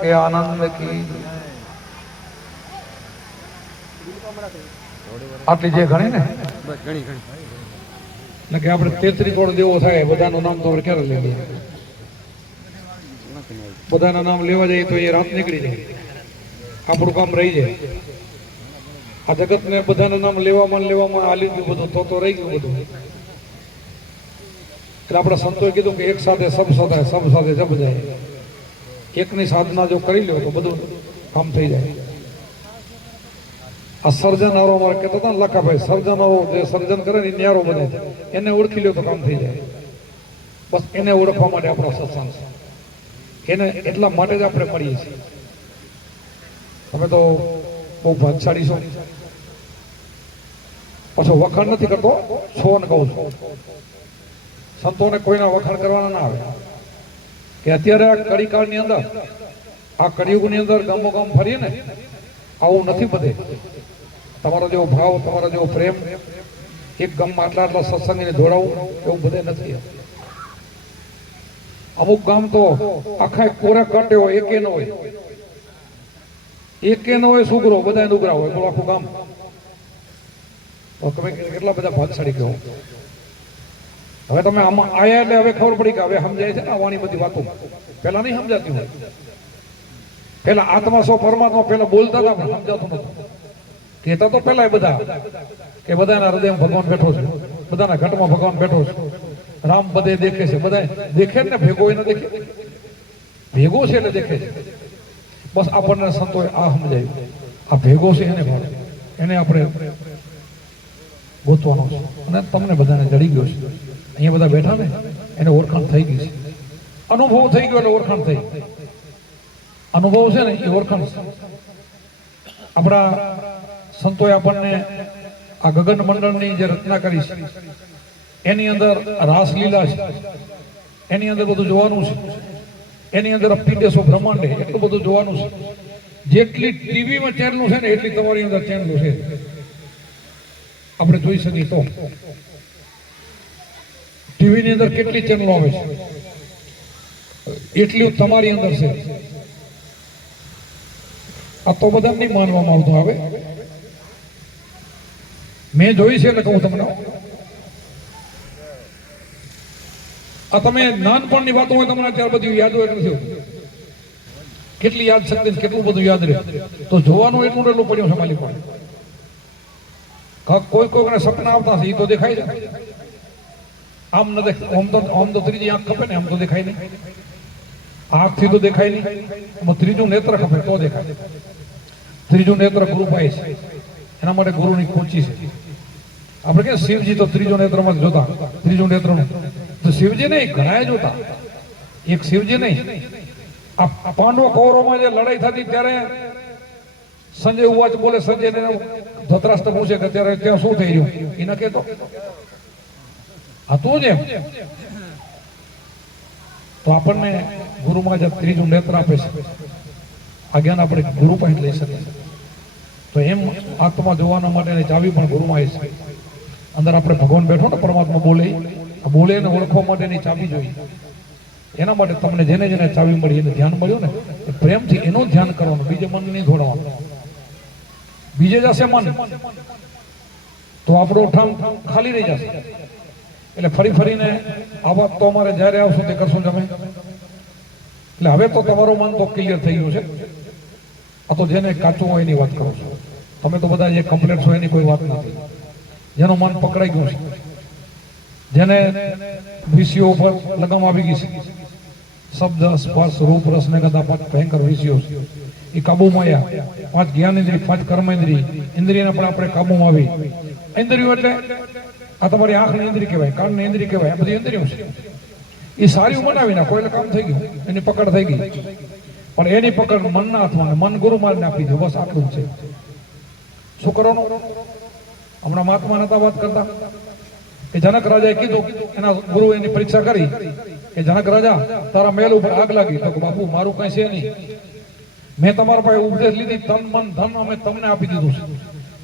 કે આનંદ કી આટલી જે ગણી ને એટલે કે આપણે 33 કરોડ દેવો થાય બધાનું નામ તો આપણે ક્યારે લઈ લઈએ બધાના નામ લેવા જઈએ તો એ રાત નીકળી જાય આપણું કામ રહી જાય આ જગતને બધાના નામ લેવામાં આ લીધું બધું તો રહી ગયું બધું એટલે આપણા સંતોએ કીધું કે એક સાથે સબ સાથે જપ જાય એકની સાધના જો કરી લો તો બધું કામ થઈ જાય આ સર્જનારો અમારે કહેતા હતા ને લખાભાઈ સર્જનારો જે સર્જન કરે ને ન્યારો બને એને ઓળખી લો તો કામ થઈ જાય બસ એને ઓળખવા માટે આપણો સત્સંગ છે એને એટલા માટે જ આપણે મળીએ છીએ તમે તો બહુ ભાગશાળી છો પાછો વખાણ નથી કરતો છોને કહું છું સંતોને કોઈના વખાણ કરવાના ના આવે કે અત્યારે આ કળીકાળની અંદર આ કળિયુગની અંદર ગામો ગામ ફરીએ ને આવું નથી બધે તમારો જેવો ભાવ તમારો જેવો પ્રેમ એક ગામમાં આટલા સત્સંગને દોડાવું એવું બધે નથી અમુક ગામ તો આખા કોરે કાંટે હોય એકે ન હોય સુગરો બધા ઉગરા હોય તો આખું ગામ તમે કેટલા બધા ભાગશાળી કહો હવે તમે આમાં આયા એટલે હવે ખબર પડી કે હવે સમજાય છે ને આવાની બધી વાતો પેલા નહીં સમજાતી હોય પેલા આત્મા સો પરમાત્મા પેલા બોલતા હતા પણ સમજાતું નતું કહેતા તો પેલા બધા કે બધાના હૃદયમાં ભગવાન બેઠો છે બધાના ઘટમાં ભગવાન બેઠો છે રામ બધે દેખે છે બધા દેખે ને ભેગો એને દેખે ભેગો છે એટલે દેખે છે બસ આપણને સંતોએ આ સમજાયું આ ભેગો છે એને આપણે ગોતવાનો છે અને તમને બધાને જડી ગયો છે અહીંયા બધા બેઠા ને એને ઓળખાણ થઈ ગઈ છે અનુભવ થઈ ગયો એટલે ઓળખાણ થઈ અનુભવ છે ને એ ઓળખાણ આપણા સંતોએ આપણને આ ગગન મંડળની જે રચના કરી છે એની અંદર રાસલીલા છે એની અંદર બધું જોવાનું છે એની અંદર પીડેસો બ્રહ્માંડ એટલું બધું જોવાનું છે જેટલી ટીવીમાં ચેનલો છે ને એટલી તમારી અંદર ચેનલો છે આપણે જોઈ શકીએ તો ટીવીની અંદર કેટલી ચેનલો આવે છે એટલી તમારી અંદર છે આ તો બધા નહીં માનવામાં આવતું આવે મેં જોઈ છે એટલે કહું તમને આ તમે નાનપણની વાતો હોય તમને અત્યારે બધું યાદ હોય નથી કેટલી યાદ શક્તિ કેટલું બધું યાદ રહે તો જોવાનું એટલું પડ્યું છે માલિક કોઈ કોઈને સપના આવતા છે એ તો દેખાય છે આમ ન દેખાય આમ તો ત્રીજી આંખ ખપે ને આમ તો દેખાય નહીં આંખથી તો દેખાય નહીં ત્રીજું નેત્ર ખપે તો દેખાય ત્રીજું નેત્ર ગુરુ પાય છે એના માટે ગુરુની ખોચી છે આપણે કે શિવજી તો ત્રીજો નેત્રમાં જોતા ત્રીજું નેત્રનું તો શિવજી નહીં ઘણા જોતા એક શિવજી નહીં આ પાંડવ કૌરવમાં જે લડાઈ થતી ત્યારે સંજય ઉવાચ બોલે સંજય ને ધૃતરાષ્ટ્ર પૂછે કે અત્યારે ત્યાં શું થઈ રહ્યું એને કહેતો હતું જ એમ તો આપણને ગુરુમાં જે ત્રીજું નેત્ર આપે છે આ જ્ઞાન આપણે ગુરુ પાસે લઈ શકીએ તો એમ આત્મા જોવાના માટેની ચાવી પણ ગુરુમાં છે અંદર આપણે ભગવાન બેઠો ને પરમાત્મા બોલે એને ઓળખવા માટેની ચાવી જોઈએ એના માટે તમને જેને જેને ચાવી મળી એને ધ્યાન મળ્યું ને એ પ્રેમથી એનું ધ્યાન કરવાનું બીજે મન નહીં દોડવાનું બીજે જશે મન તો આપણો ઠામ ખાલી રહી જશે એટલે ફરીને આ વાત તો અમારે જ્યારે આવશું તે કરશું તમે એટલે હવે તો તમારું મન તો ક્લિયર થઈ ગયું છે આ તો જેને કાચું હોય એની વાત કરો છો તમે તો બધા જે કમ્પ્લેટ છો એની કોઈ વાત નથી જેનું મન પકડાઈ ગયું છે જેને વિષયો ઉપર લગામ આવી ગઈ છે શબ્દ સ્પર્શ રૂપ રસ ને કદા પાંચ ભયંકર વિષયો છે એ કાબુમાં આવ્યા પાંચ જ્ઞાનેન્દ્રિય પાંચ કર્મેન્દ્રિય ઇન્દ્રિયને પણ આપણે કાબુમાં આવી ઇન્દ્રિયો એટલે આ તમારી આંખની ઇન્દ્રિય કહેવાય કાનની ઇન્દ્રિય કહેવાય આ બધી ઇન્દ્રિયો છે એ સારી બનાવી નાખો એટલે કામ થઈ ગયું એની પકડ થઈ ગઈ પણ એની પકડ મનના હાથમાં મન ગુરુ મારીને આપી દો બસ આટલું છે શું કરવાનું હમણાં મહાત્મા નતા વાત કરતા કે જનક રાજાએ કીધું એના ગુરુ એની પરીક્ષા કરી કે જનક રાજા તારા મહેલ ઉપર આગ લાગી તો બાપુ મારું કઈ છે નહીં મેં તમારા પાસે ઉપદેશ લીધી તન મન ધન અમે તમને આપી દીધું છે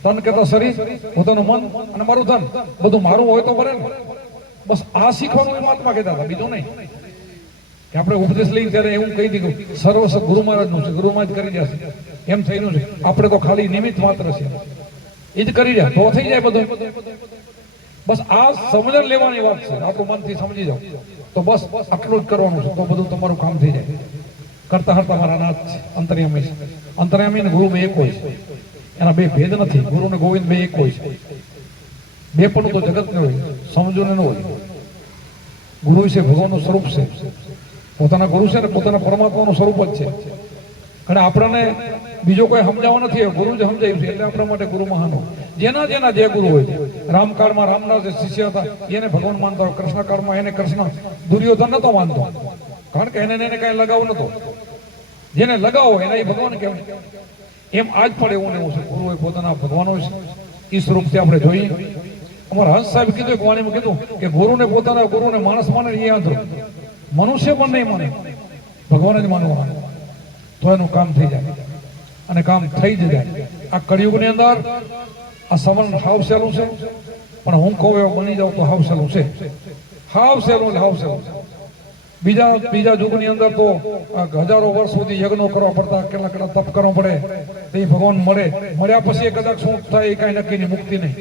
તન કે તો શરીર પોતાનું મન અને મારું ધન બધું મારું હોય તો બરે ને બસ આ શીખવાનું મહાત્મા કહેતા હતા બીજું નહીં કે આપણે ઉપદેશ લઈને ત્યારે એવું કહી દીધું સર્વસ્વ ગુરુ મહારાજનું છે, ગુરુ મહારાજ કરી જશે એમ થયેલું છે. આપણે તો ખાલી નિમિત્ત માત્ર છે, એ જ કરી રહ્યા તો થઈ જાય બધું. બસ આ સમજણ લેવાની વાત છે. આપણું મનથી સમજી જાઓ તો બસ આટલું જ કરવાનું છે, તો બધું તમારું કામ થઈ જાય. કરતા હરતા મારા નાથ છે, અંતર્યામી છે. અંતર્યામી ને ગુરુ બે એક હોય છે, એના બે ભેદ નથી. ગુરુ ને ગોવિંદ બે એક હોય છે. બે પણ તો જગત ને હોય, સમજો ને ન હોય. ગુરુ છે ભગવાનનું સ્વરૂપ છે, પોતાના ગુરુ છે ને પોતાના પરમાત્માનું સ્વરૂપ જ છે. અને આપણને બીજો કોઈ સમજાવવા નથી, ગુરુ જ સમજાવ્યું છે. એટલે આપણા માટે ગુરુ મહાન હોય. જેના જેના જે ગુરુ હોય, રામકાળમાં રામના જે શિષ્ય હતા એને ભગવાન માનતા હોય, કૃષ્ણકાળમાં એને કૃષ્ણ. દુર્યોધન નતો માનતો, કારણ કે એને કઈ લગાવ નતો. જેને લગાવો એના એ ભગવાન કહેવાય. એમ આજ પણ એવું ને એવું છે. ગુરુ એ પોતાના ભગવાન હોય છે. એ સ્વરૂપથી આપણે જોઈએ. અમારા હંસ સાહેબ કીધું, એક વાણીમાં કીધું કે ગુરુને પોતાના ગુરુને માણસ માને એ આંધળો, મનુષ્ય પણ નહીં માને, ભગવાન જ માનવા, તો એનું કામ થઈ જાય. અને કામ થઈ જ જાય. આ કળિયુગની અંદર આ સમરણ હાવ સહેલું છે, પણ હું કહું એવો બની જાવ તો હાવ સહેલું છે. હાવ સહેલું એટલે હાવ સહેલું. બીજા યુગની અંદર તો હજારો વર્ષ સુધી યજ્ઞો કરવા પડતા, કેટલા કેટલા તપ કરવો પડે, તે ભગવાન મળ્યા પછી કદાચ શું થાય એ કાંઈ નક્કી નહીં, મુક્તિ નહીં.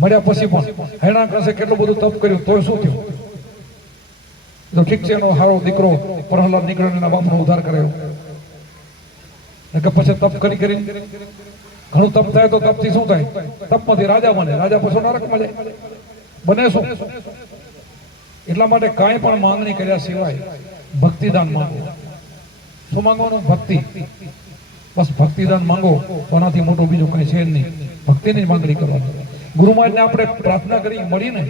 મળ્યા પછી પણ હેણાકશે કેટલું બધું તપ કર્યું તોય શું થયું? તો ઠીક છે, એનો હારો દીકરો પ્રહલાદ નીકળ્યો, એના બાપનો ઉદ્ધાર કર્યો. કે પછી તપ કરી ઘણું તપ થાય તો તપથી શું થાય? તપમાંથી રાજા બને, રાજા પછી નરકમાં જાય. બને શું? એટલા માટે કાંઈ પણ માંગણી કર્યા સિવાય ભક્તિદાન માંગો. શું માંગવાનું? ભક્તિ. બસ ભક્તિદાન માંગો, કોનાથી મોટું બીજું કઈ છે નહીં. ભક્તિની જ માંગણી કરવાની. ગુરુ મહારાજને આપણે પ્રાર્થના કરી મળીને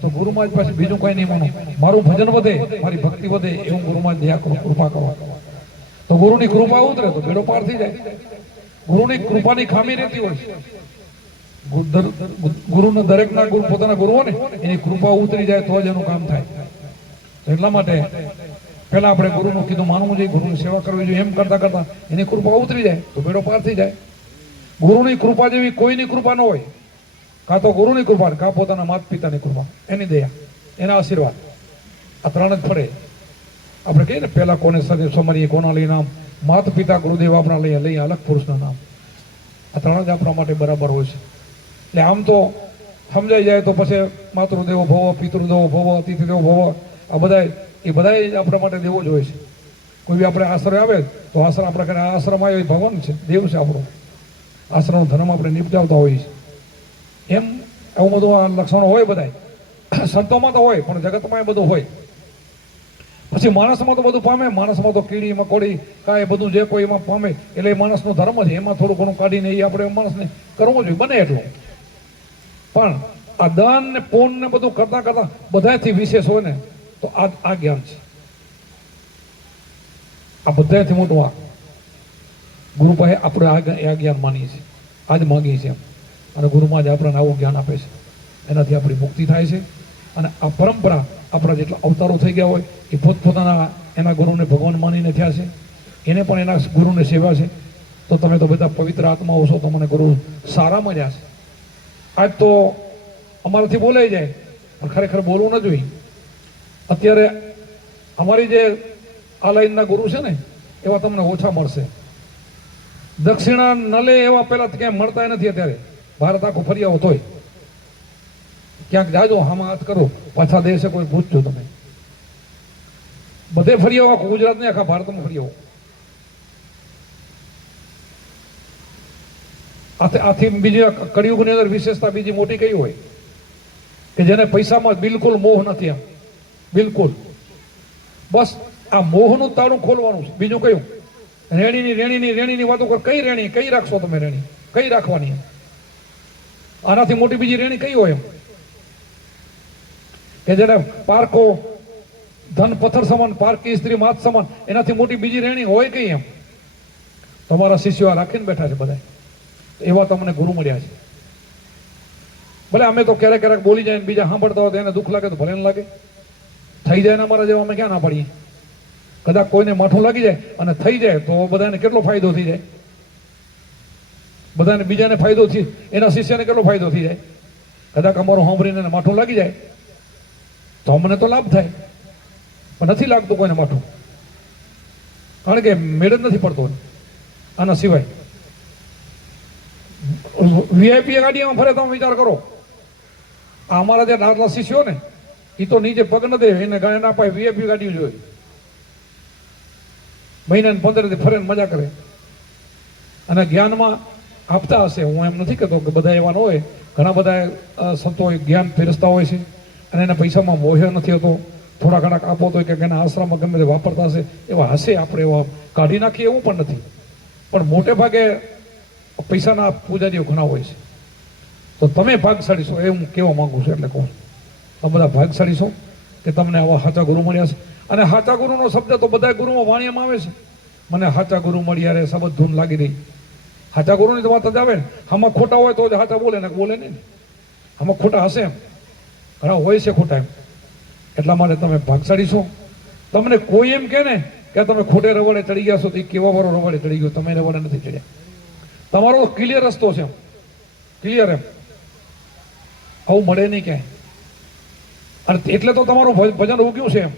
તો ગુરુ મહારાજ પાસે બીજું કઈ નહીં માનો. મારું ભજન વધે, મારી ભક્તિ વધે, એવું ગુરુ મહારાજ દયા કરો, કૃપા કરો. તો ગુરુની કૃપા ઉતરે તો બેડો પાર થઈ જાય. ગુરુની કૃપાની ખામી રહેતી હોય. ગુરુના દરેકના ગુરુ પોતાના ગુરુઓ ને એની કૃપા ઉતરી જાય તો જ એનું કામ થાય. એટલા માટે પહેલા આપણે ગુરુનું કીધું માનવું જોઈએ, ગુરુની સેવા કરવી જોઈએ. એમ કરતા કરતા એની કૃપા ઉતરી જાય તો બેડો પાર થઈ જાય. ગુરુની કૃપા જેવી કોઈની કૃપા ન હોય. કાં તો ગુરુની કૃપા, કાં પોતાના માતા પિતાની કૃપા, એની દયા, એના આશીર્વાદ. આ ત્રણ જ ફરે. આપણે કહીએ ને પહેલા કોને સમરીએ, કોના લઈ નામ? માતા પિતા ગુરુદેવ આપણા લઈએ અલગ પુરુષના નામ. આ ત્રણ જ આપણા માટે બરાબર હોય છે. એટલે આમ તો સમજાઈ જાય તો પછી માતૃદેવો ભવ, પિતૃદેવો ભવ, અતિથિ દેવો ભવ, આ બધા આપણા માટે દેવો જ હોય છે. કોઈ બી આપણે આશ્રય આવે તો આશ્રમ આપણે ઘરે આશ્રમ આવ્યો ભગવાન છે, દેવ છે આપણો. આશ્રમનો ધર્મ આપણે નિપજાવતા હોઈએ છીએ. એમ એવું બધું આ લક્ષણો હોય બધા. સંતોમાં તો હોય, પણ જગતમાં એ બધું હોય. પછી માણસમાં તો બધું પામે. માણસમાં તો કીડી મકોડી કાંઈ બધું જે કોઈ એમાં પામે, એટલે એ માણસનો ધર્મ છે. એમાં થોડું ઘણું કાઢીને એ આપણે માણસને કરવું જોઈએ, બને એટલું. પણ આ દાન ને પૂન ને બધું કરતા કરતા બધાથી વિશેષ હોય ને તો આ જ્ઞાન છે. આ બધાથી મોટું આ ગુરુ પાસે આપણે આ જ્ઞાન માનીએ છીએ, આજ માગીએ છીએ. અને ગુરુમાં જ આપણને આવું જ્ઞાન આપે છે. એનાથી આપણી મુક્તિ થાય છે. અને આ પરંપરા આપણા જેટલા અવતારો થઈ ગયા હોય એ પોતપોતાના એના ગુરુને ભગવાન માનીને થયા છે. એને પણ એના ગુરુને સેવા છે. તો તમે તો બધા પવિત્ર આત્માઓ છો, તમને ગુરુ સારા મળ્યા છે. આજ તો અમારાથી બોલાઈ જાય, પણ ખરેખર બોલવું ન જોઈએ. અત્યારે અમારી જે આ લાઈનના ગુરુ છે ને એવા તમને ઓછા મળશે. દક્ષિણા ન લે એવા પેલા ક્યાંય મળતા નથી અત્યારે. ભારત આખો ફરી આવો તોય ક્યાંક જાજો, હામાં હાથ કરો, પાછા દેશે કોઈ પૂછજો તમે. બધે ફરી આવો, આખું ગુજરાત ને આખા ભારતમાં ફરી આવો. આથી બીજી કળિયુગની અંદર વિશેષતા બીજી મોટી કઈ હોય કે જેને પૈસામાં બિલકુલ મોહ નથી. આમ બિલકુલ બસ આ મોહનું તાળું ખોલવાનું છે. બીજું કયું? રેણીની વાતો કર. કઈ રેણી? કઈ રાખશો તમે? રેણી કઈ રાખવાની? આનાથી મોટી બીજી રેણી કઈ હોય? એમ કે જેને પારકો ધન પથ્થર સમાન, પારકી સ્ત્રી માત સમાન, એનાથી મોટી બીજી રેણી હોય કઈ? એમ તમારા શિષ્યો રાખીને બેઠા છે બધા. એવા તમને ગુરુ મળ્યા છે. ભલે અમે તો ક્યારેક ક્યારેક બોલી જાય, બીજા સાંભળતા હોય તો એને દુઃખ લાગે તો ભલે લાગે. થઈ જાય ને અમારા જેવા અમે ક્યાં ના પાડીએ? કદાચ કોઈને માઠું લાગી જાય અને થઈ જાય તો બધાને કેટલો ફાયદો થઈ જાય? બધાને બીજાને ફાયદો થઈ, એના શિષ્યને કેટલો ફાયદો થઈ જાય? કદાચ અમારું સાંભળીને માઠું લાગી જાય તો અમને તો લાભ થાય. પણ નથી લાગતું કોઈને માઠું, કારણ કે મેળ જ નથી પડતો આના સિવાય. વીઆઈપી ગાડીમાં ફરે તમે વિચાર કરો, આ અમારા જે નાના શિષ્યો ને એ તો નીચે પગ ન દે, એને ગાય ના પાય, વીઆઈપી ગાડીઓ જોઈએ. મહિનાને 15 થી ફરે મજા કરે. અને જ્ઞાનમાં આપતા હશે, હું એમ નથી કહેતો કે બધા એવા ન હોય, ઘણા બધા સંતો જ્ઞાન ફેરસતા હોય છે અને એને પૈસામાં મોહ નથી હોતો, થોડા ઘણા આપો તો કે એના આશ્રમમાં ગમે તે વાપરતા હશે, એવા હશે, આપણે એવા કાઢી નાખીએ એવું પણ નથી. પણ મોટે ભાગે પૈસાના પૂજારીઓ ઘણા હોય છે. તો તમે ભાગશાળી છો એ હું કહેવા માંગુ છું. એટલે કહું તમે બધા ભાગશાળી છો કે તમને આવા સાચા ગુરુ મળ્યા છે. અને સાચા ગુરુનો શબ્દ તો બધા ગુરુમાં વાણિયામાં આવે છે. મને સાચા ગુરુ મળ્યા રે સબદ ધૂન લાગી રહી. સાચા ગુરુની તો વાત જ આવે ને. આમાં ખોટા હોય તો જ સાચા બોલે ને, બોલે નહીં. આમાં ખોટા હશે, એમ ઘણા હોય છે ખોટા એમ. એટલા માટે તમે ભાગશાળી છો. તમને કોઈ એમ કે ને કે તમે ખોટે રવાડે ચડી ગયા છો, તો એ કેવા વાળો રવાડે ચડી ગયો, તમે રવાડે નથી ચડ્યા. તમારો ક્લિયર રસ્તો છે, એમ ક્લિયર એમ, આવું મળે નહીં ક્યાંય. અને એટલે તો તમારું ભજન ઉગ્યું છે એમ.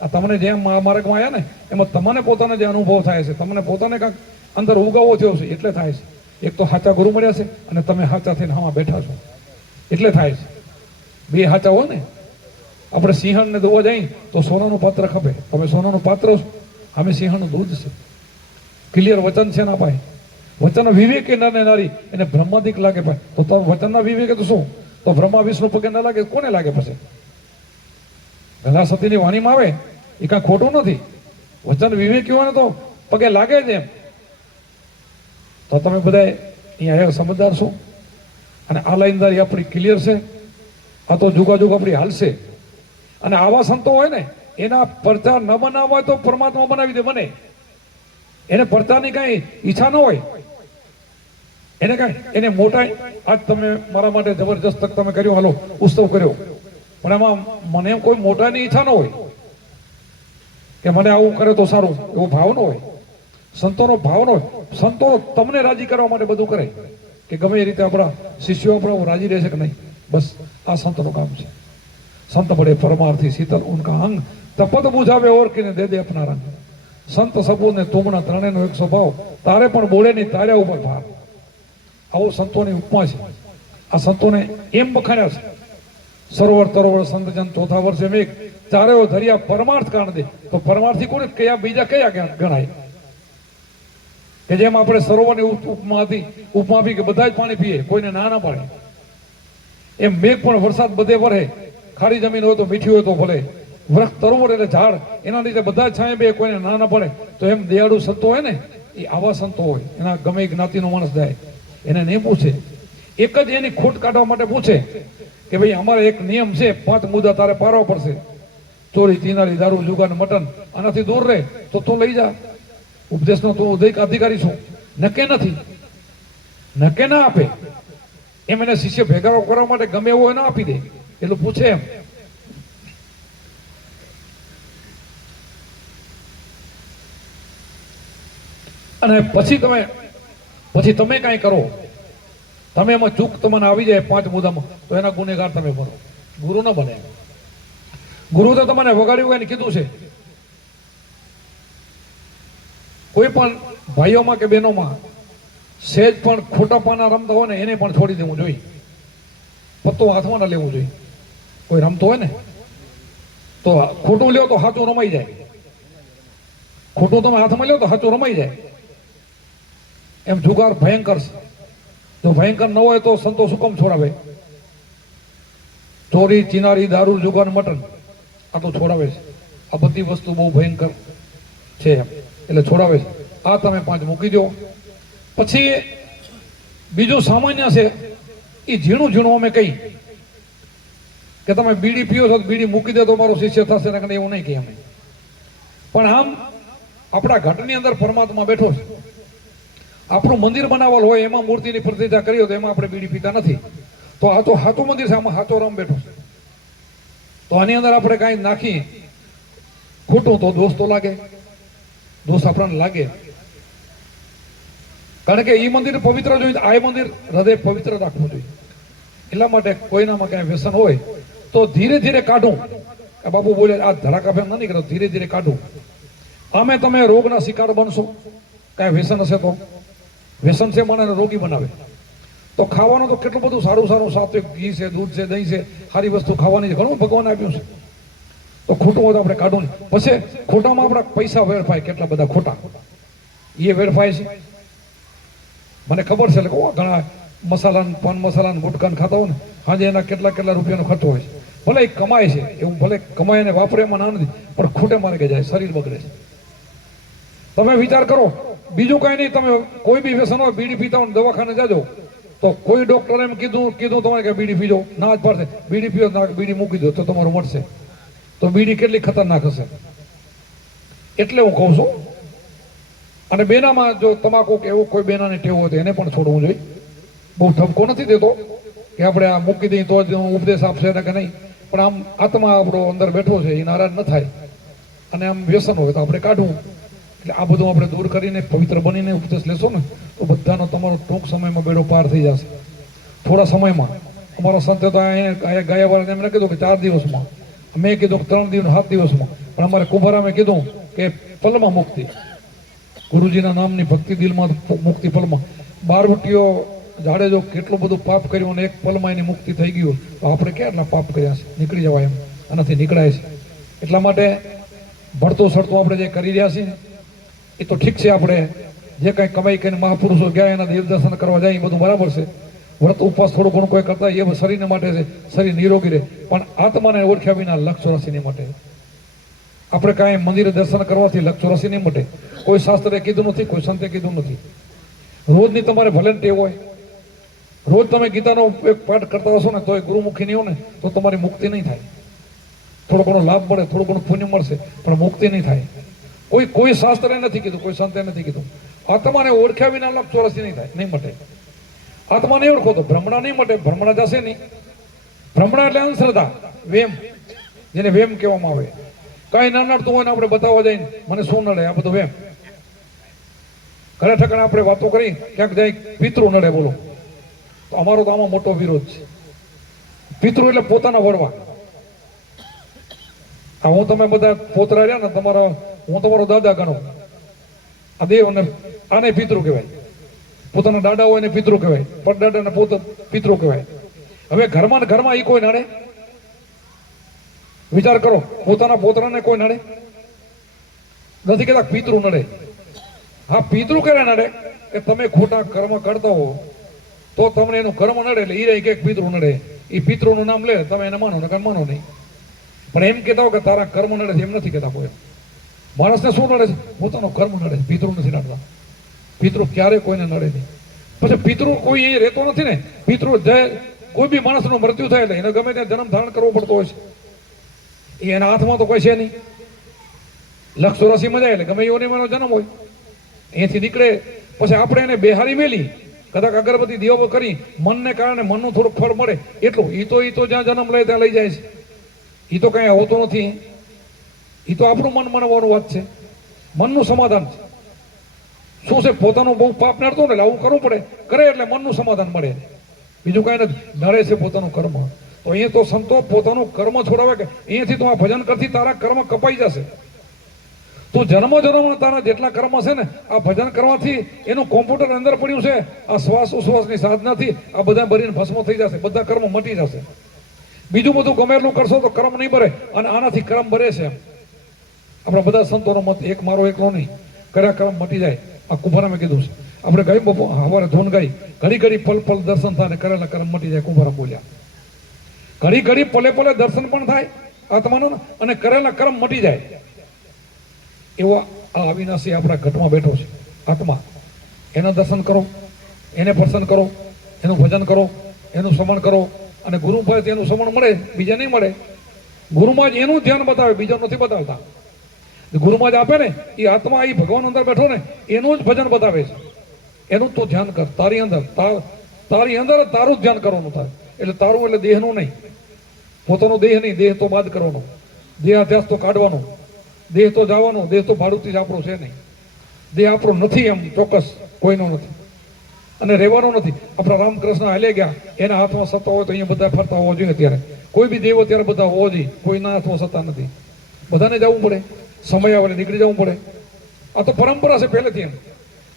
આ તમને જેમ માર્ગમાં આવ્યા ને એમાં તમને પોતાને જે અનુભવ થાય છે, તમને પોતાને કાંઈક અંદર ઉગાવો થયો છે એટલે થાય છે. એક તો સાચા ગુરુ મળ્યા છે અને તમે સાચા થઈને આમાં બેઠા છો એટલે થાય છે. બે સાચા હોય ને, આપણે સિંહણને દોવા જાય તો સોનાનું પાત્ર ખપે. તમે સોનાનું પાત્ર છો, અમે સિંહણનું દૂધ છે. ક્લિયર વચન છે ના પાય. વચન વિવેક એ નર નારી એને બ્રહ્માદિક લાગે પાય. તો વચનના વિવેકે તો શું, તો બ્રહ્મા વિષ્ણુ પગે ના લાગે, કોને લાગે પછી? ગંગા સતીની વાણીમાં આવે એ કાંઈ ખોટું નથી. વચન વિવેકી હોય ને તો પગે લાગે જ એમ. તો તમે બધા અહીંયા સમજદાર છો અને આ લાઈનદારી આપણી ક્લિયર છે. આ તો જુગાજુગ આપણી હાલશે. અને આવા સંતો હોય ને એના પ્રચાર ન બનાવવા હોય તો પરમાત્મા બનાવી દે, બને. એને પ્રચારની કાંઈ ઈચ્છા ન હોય, એને કાંઈ એને મોટા. આજ તમે મારા માટે જબરજસ્ત તમે કર્યો, હાલો ઉત્સવ કર્યો, પણ એમાં મને કોઈ મોટાની ઈચ્છા ન હોય કે મને આવું કરે તો સારું, એવો ભાવ ન હોય. સંતોનો ભાવ ન હોય. સંતો તમને રાજી કરવા માટે બધું કરે કે ગમે એ રીતે આપણા શિષ્યો આપણા રાજી રહેશે કે નહીં, બસ આ સંતનું કામ છે. સંત બડે પરમાર્થી શીતલ ઉનકા અંગ, તપત બુઝાવે ઓર કિને દે દે અપના રંગ. સંત સબૂને તુમણા ત્રણેયનો એક સ્વભાવ, તારે પણ બોલે નહીં તાર્યા ઉપર ભાર. આવો સંતોની ઉપમા છે. આ સંતોને એમ બખાડ્યા છે. સરોવર તરોવર સંતજન ચોથા વર્ષે મેઘ, ચારેઓ ધરિયા પરમાર્થ કાણ દે. તો પરમાર્થી કોને કયા, બીજા કયા ગણાય? કે જેમ આપણે સરોવરની ઉપમા હતી, ઉપમા આપી કે બધા જ પાણી પીએ, કોઈને ના ના પાડે. એમ મેઘ પણ વરસાદ બધે વરે, ખારી જમીન હોય તો મીઠી હોય તો ભલે. વૃક્ષ તરોવર એટલે ઝાડ, એના લીધે બધા છાંય બે, કોઈને ના ના પડે. તો એમ દયાળુ સંતો હોય ને એ આવા સંતો હોય. એના ગમે એ જ્ઞાતિનો માણસ જાય એને નહીં પૂછે, એક જ એની ખોટ કાઢવા માટે પૂછે કે ભાઈ અમારે એક નિયમ છે, 5 મુદ્દા તારે પારવા પડશે. ચોરી, ચીનારી, દારૂ, જુગાર, મટન, આનાથી દૂર રહે તો તું લઈ જા. ઉપદેશનો તું અધિકારી છું. નકે નથી, નકે ના આપે. એમ એને શિષ્ય ભેગા કરવા માટે ગમે એવો ના આપી દે, એટલું પૂછે એમ. અને પછી તમે કાંઈ કરો, તમે એમાં ચૂક તમને આવી જાય 5 મુદ્દામાં, તો એના ગુનેગાર તમે બનો, ગુરુ ન બને. ગુરુ તો તમને વગાડ્યું હોય ને કીધું છે. કોઈ પણ ભાઈઓમાં કે બહેનોમાં સહેજ પણ ખોટા પાના રમતા હોય ને એને પણ છોડી દેવું જોઈએ. પત્તો હાથમાં ના લેવું જોઈએ. કોઈ રમતો હોય ને તો ખોટું લ્યો તો સાચું રમાઈ જાય. ખોટું તમે હાથમાં લ્યો તો સાચું રમાઈ જાય. એમ જુગાર ભયંકર છે. જો ભયંકર ન હોય તો સંતો શું કામ છોડાવે? ચોરી, ચિનારી, દારૂ, જુગાર, મટન આ તો છોડાવે છે. આ બધી વસ્તુ બહુ ભયંકર છે એમ, એટલે છોડાવે છે. આ તમે 5 મૂકી દો. પછી બીજું સામાન્ય છે, એ ઝીણું ઝીણું અમે કહી કે તમે બીડી પીઓ છો, બીડી મૂકી દે તો મારો શિષ્ય થશે ને, એવું નહીં કહીએ અમે. પણ આમ આપણા ઘટની અંદર પરમાત્મા બેઠો છે. આપણું મંદિર બનાવેલ હોય એમાં મૂર્તિની પ્રતિષ્ઠા કરી હોય તો એમાં આપણે બીડી પીતા નથી. તો આ તો સાચું મંદિર છે, આમાં સાચો રામ બેઠો છે. તો આની અંદર આપણે કાંઈ નાખી ખોટું તો દોષ તો લાગે, દોષ આપણને લાગે. કારણ કે એ મંદિર પવિત્ર જોઈએ, આ મંદિર હૃદય પવિત્ર રાખવું જોઈએ. એટલા માટે કોઈનામાં કાંઈ વ્યસન હોય તો ધીરે ધીરે કાઢું. કે બાપુ બોલે આ ધડાકા ફેમ નથી કરતો, ધીરે ધીરે કાઢું. આમે તમે રોગના શિકાર બનશો. કાંઈ વ્યસન હશે તો વ્યસન છે માણસને રોગી બનાવે. તો ખાવાનું તો કેટલું બધું સારું સારું સાત્વિક ઘી છે, દૂધ છે, દહીં છે, સારી વસ્તુ ખાવાની છે, ઘણું ભગવાન આપ્યું છે. તો ખોટું હોય તો આપણે કાઢવું નહીં. પછી ખોટામાં આપણા પૈસા વેડફાય, કેટલા બધા ખોટા એ વેડફાય છે. મને ખબર છે, એટલે ઘણા મસાલા, પાન મસાલા, ગુટકાન ખાતા હોય ને, આજે એના કેટલા કેટલા રૂપિયાનો ખર્ચો હોય છે. ભલે એ કમાય છે, એવું ભલે કમાય ને વાપરે એમાં ના નથી, પણ ખોટે માર્ગે જાય, શરીર બગડે છે. તમે વિચાર કરો, બીજું કઈ નહીં, તમે કોઈ બી વ્યસન હોય, બીડી પીતા હોય, દવાખાને જાજો તો કોઈ ડોક્ટરે એમ કીધું તમારે કે બીડી પીજો, ના જ પાડશે, બીડી પીઓ ના, બીડી મૂકી દો તો તમારું મળશે. તો બીડી કેટલી ખતરનાક હશે. એટલે હું કહું છું. અને બેનામાં જો તમાકુ કે એવું કોઈ બેનાની ટેવ હોય તો એને પણ છોડવું જોઈએ. બહુ ઠપકો નથી દેતો કે આપણે આ મૂકી દઈએ તો જ ઉપદેશ આપશે ને કે નહીં, પણ આમ આત્મા આપણો અંદર બેઠો છે, એ નારાજ ન થાય. અને આમ વ્યસન હોય તો આપણે કાઢવું. એટલે આ બધું આપણે દૂર કરીને પવિત્ર બનીને ઉપદેશ લેશો ને તો બધાનો તમારો ટૂંક સમયમાં બેડો પાર થઈ જશે. થોડા સમયમાં. અમારો સંતે તો અહીંયા ગયા વાર એમને કીધું કે 4 દિવસમાં, મેં કીધું કે 3 દિવસ 7 દિવસમાં, પણ અમારે કુંભારામે કીધું કે પલમાં મુક્તિ. ગુરુજીના નામની ભક્તિ દિલમાં મુક્તિ પલમાં. બારવટીઓ જાડેજો કેટલું બધું પાપ કર્યું અને એક પલમાં એની મુક્તિ થઈ ગયું, તો આપણે કેટલા પાપ કર્યા છે, નીકળી જવાય એમ આનાથી નીકળાય છે. એટલા માટે ભળતું સડતું આપણે જે કરી રહ્યા છીએ એ તો ઠીક છે. આપણે જે કંઈ કમાઈ કરીને મહાપુરુષો ગયા એના દેવ દર્શન કરવા જાય એ બધું બરાબર છે. વ્રત ઉપવાસ થોડું ઘણું કોઈ કરતા એ શરીરને માટે છે, શરીર નિરોગી રહે. પણ આત્માને ઓળખ્યા વિના લક્ષ ચોરાસી માટે આપણે કાંઈ મંદિરે દર્શન કરવાથી લક્ષ ચોરાસી નહીં મટે. કોઈ શાસ્ત્રે કીધું નથી, કોઈ સંતે કીધું નથી. રોજની તમારે ભલે ટેવ હોય, રોજ તમે ગીતાનો એક પાઠ કરતા હશો ને તો એ ગુરુમુખી નહીં હો ને તો તમારી મુક્તિ નહીં થાય. થોડો ઘણો લાભ મળે, થોડું ઘણું પુણ્ય મળશે, પણ મુક્તિ નહીં થાય. કોઈ શાસ્ત્રે નથી કીધું, કોઈ સંતે નથી કીધું. આત્માને ઓળખ્યા વિના લક્ષ ચોરાસી નહીં થાય, નહીં મટે. આત્મા નહીં ઓળખો તો ભ્રમણા નહીં મટે, ભ્રમણા જશે નહીં. ભ્રમણા એટલે અંધશ્રદ્ધા, વેમ, જેને વેમ કહેવામાં આવે. કાંઈ ના નડતું હોય ને આપણે બતાવવા જઈને મને શું નડે, આ બધું વેમ. ઘરે ઠકાણે આપણે વાતો કરી, ક્યાંક જાય પિતૃ નડે, બોલો. તો અમારો તો આમાં મોટો વિરોધ છે. પિતૃ એટલે પોતાના વડવા. આ હું તમે બધા પોતરા રહ્યા ને તમારા, હું તમારો દાદા ગણું. આ દેવ ને આને પિતૃ કહેવાય. પોતાના દાદા હોય ને પિતૃ કહેવાય, પરદાદાને પોતે પિતૃ કહેવાય. હવે ઘરમાં ને ઘરમાં એ કોઈ નડે? વિચાર કરો, પોતાના પોતરાને કોઈ નડે નથી? કહેતા પિતૃ નડે. હા, પિતૃ ક્યારે નડે કે તમે ખોટા કર્મ કરતા હો તો તમને એનું કર્મ નડે, એટલે ઈ કે પિતૃ નડે. એ પિતૃનું નામ લે, તમે એને માનો ને માનો નહીં. પણ એમ કહેતા હો કે તારા કર્મ નડે છે, એમ નથી કહેતા કોઈ. માણસને શું નડે છે? પોતાનો કર્મ નડે છે, પિતૃ નથી નડતા. પિતૃ ક્યારે કોઈને નડે નહીં. પછી પિતૃ કોઈ અહીં રહેતો નથી ને. પિતૃ કોઈ બી માણસનું મૃત્યુ થાય એટલે એને ગમે ત્યાં જન્મ ધારણ કરવો પડતો હોય છે. એના હાથમાં તો કોઈ છે નહીં. લક્ષ 84 જાય એટલે ગમે એવો એનો જન્મ હોય, અહીંથી નીકળે. પછી આપણે એને બેહારી મેલી, કદાચ અગરબત્તી દીવો કરી મનને કારણે મનનું થોડુંક ફળ મળે એટલું. એ તો જ્યાં જન્મ લે ત્યાં લઈ જાય છે. એ તો કઈ હોતો નથી. એ તો આપણું મન મનવાનું વાત છે, મનનું સમાધાન છે. શું છે? પોતાનું બહુ પાપ નડતો ને એટલે આવું કરવું પડે, કરે એટલે મનનું સમાધાન મળે. બીજું કઈ નથી, નડે છે પોતાનું કર્મ. તો અહીંયા તો સંતો પોતાનું કર્મ છોડાવે કે અહીંયાથી તું આ ભજન કરતી તારા કર્મ કપાઈ જશે. તું જન્મો તારા જેટલા કર્મ છે ને આ ભજન કરવાથી એનું કોમ્પ્યુટર અંદર પડ્યું છે. આ શ્વાસ ઉશ્વાસની સાધનાથી આ બધા ભરીને ભસ્મ થઈ જશે, બધા કર્મ મટી જશે. બીજું બધું ગમે એટલું કરશો તો કર્મ નહીં ભરે, અને આનાથી કર્મ ભરે છે. આપણા બધા સંતોનો મત, એક મારો એકનો નહીં. કર્યા કર્મ મટી જાય. આ કુંભારામે કીધું છે. આપણે ગાઈ બપો હવારે ધૂન ગાઈ, ઘડી ઘડી પલ પલ દર્શન થાય ને કરેલા કર્મ મટી જાય. કુંભારામ બોલ્યા, ઘડી ઘડી પલે પલે દર્શન પણ થાય આત્માનું અને કરેલા કર્મ મટી જાય. એવો આ અવિનાશી આપણા ઘટમાં બેઠો છે આત્મા. એના દર્શન કરો, એને પ્રસન્ન કરો, એનું ભજન કરો, એનું સમણ કરો. અને ગુરુ પાસે એનું સમણ મળે, બીજા નહીં મળે. ગુરુમાં જ એનું ધ્યાન બતાવે, બીજા નથી બતાવતા. ગુરુમાં જ આપે ને એ આત્મા, એ ભગવાન અંદર બેઠો ને એનું જ ભજન બતાવે છે. એનું તો ધ્યાન કર. તારી અંદર તારું જ ધ્યાન કરવાનું થાય. એટલે તારું એટલે દેહનું નહીં, પોતાનો દેહ નહીં. દેહ તો બાદ કરવાનો, દેહ અધ્યાસ તો કાઢવાનો, દેહ તો જવાનો. દેહ તો ભાડુથી જ આપણો છે નહીં. દેહ આપણો નથી, એમ ચોક્કસ કોઈનો નથી. અને રહેવાનો નથી. આપણા રામકૃષ્ણ હાલે ગયા, એના હાથમાં સત્તા હોય તો અહીંયા બધા ફરતા હોવા જોઈએ. અત્યારે કોઈ બી દેવ અત્યારે બધા હોવો જોઈએ, કોઈના હાથમાં સત્તા નથી. બધાને જવું પડે, સમય આવે નીકળી જવું પડે. આ તો પરંપરા છે પહેલેથી. એમ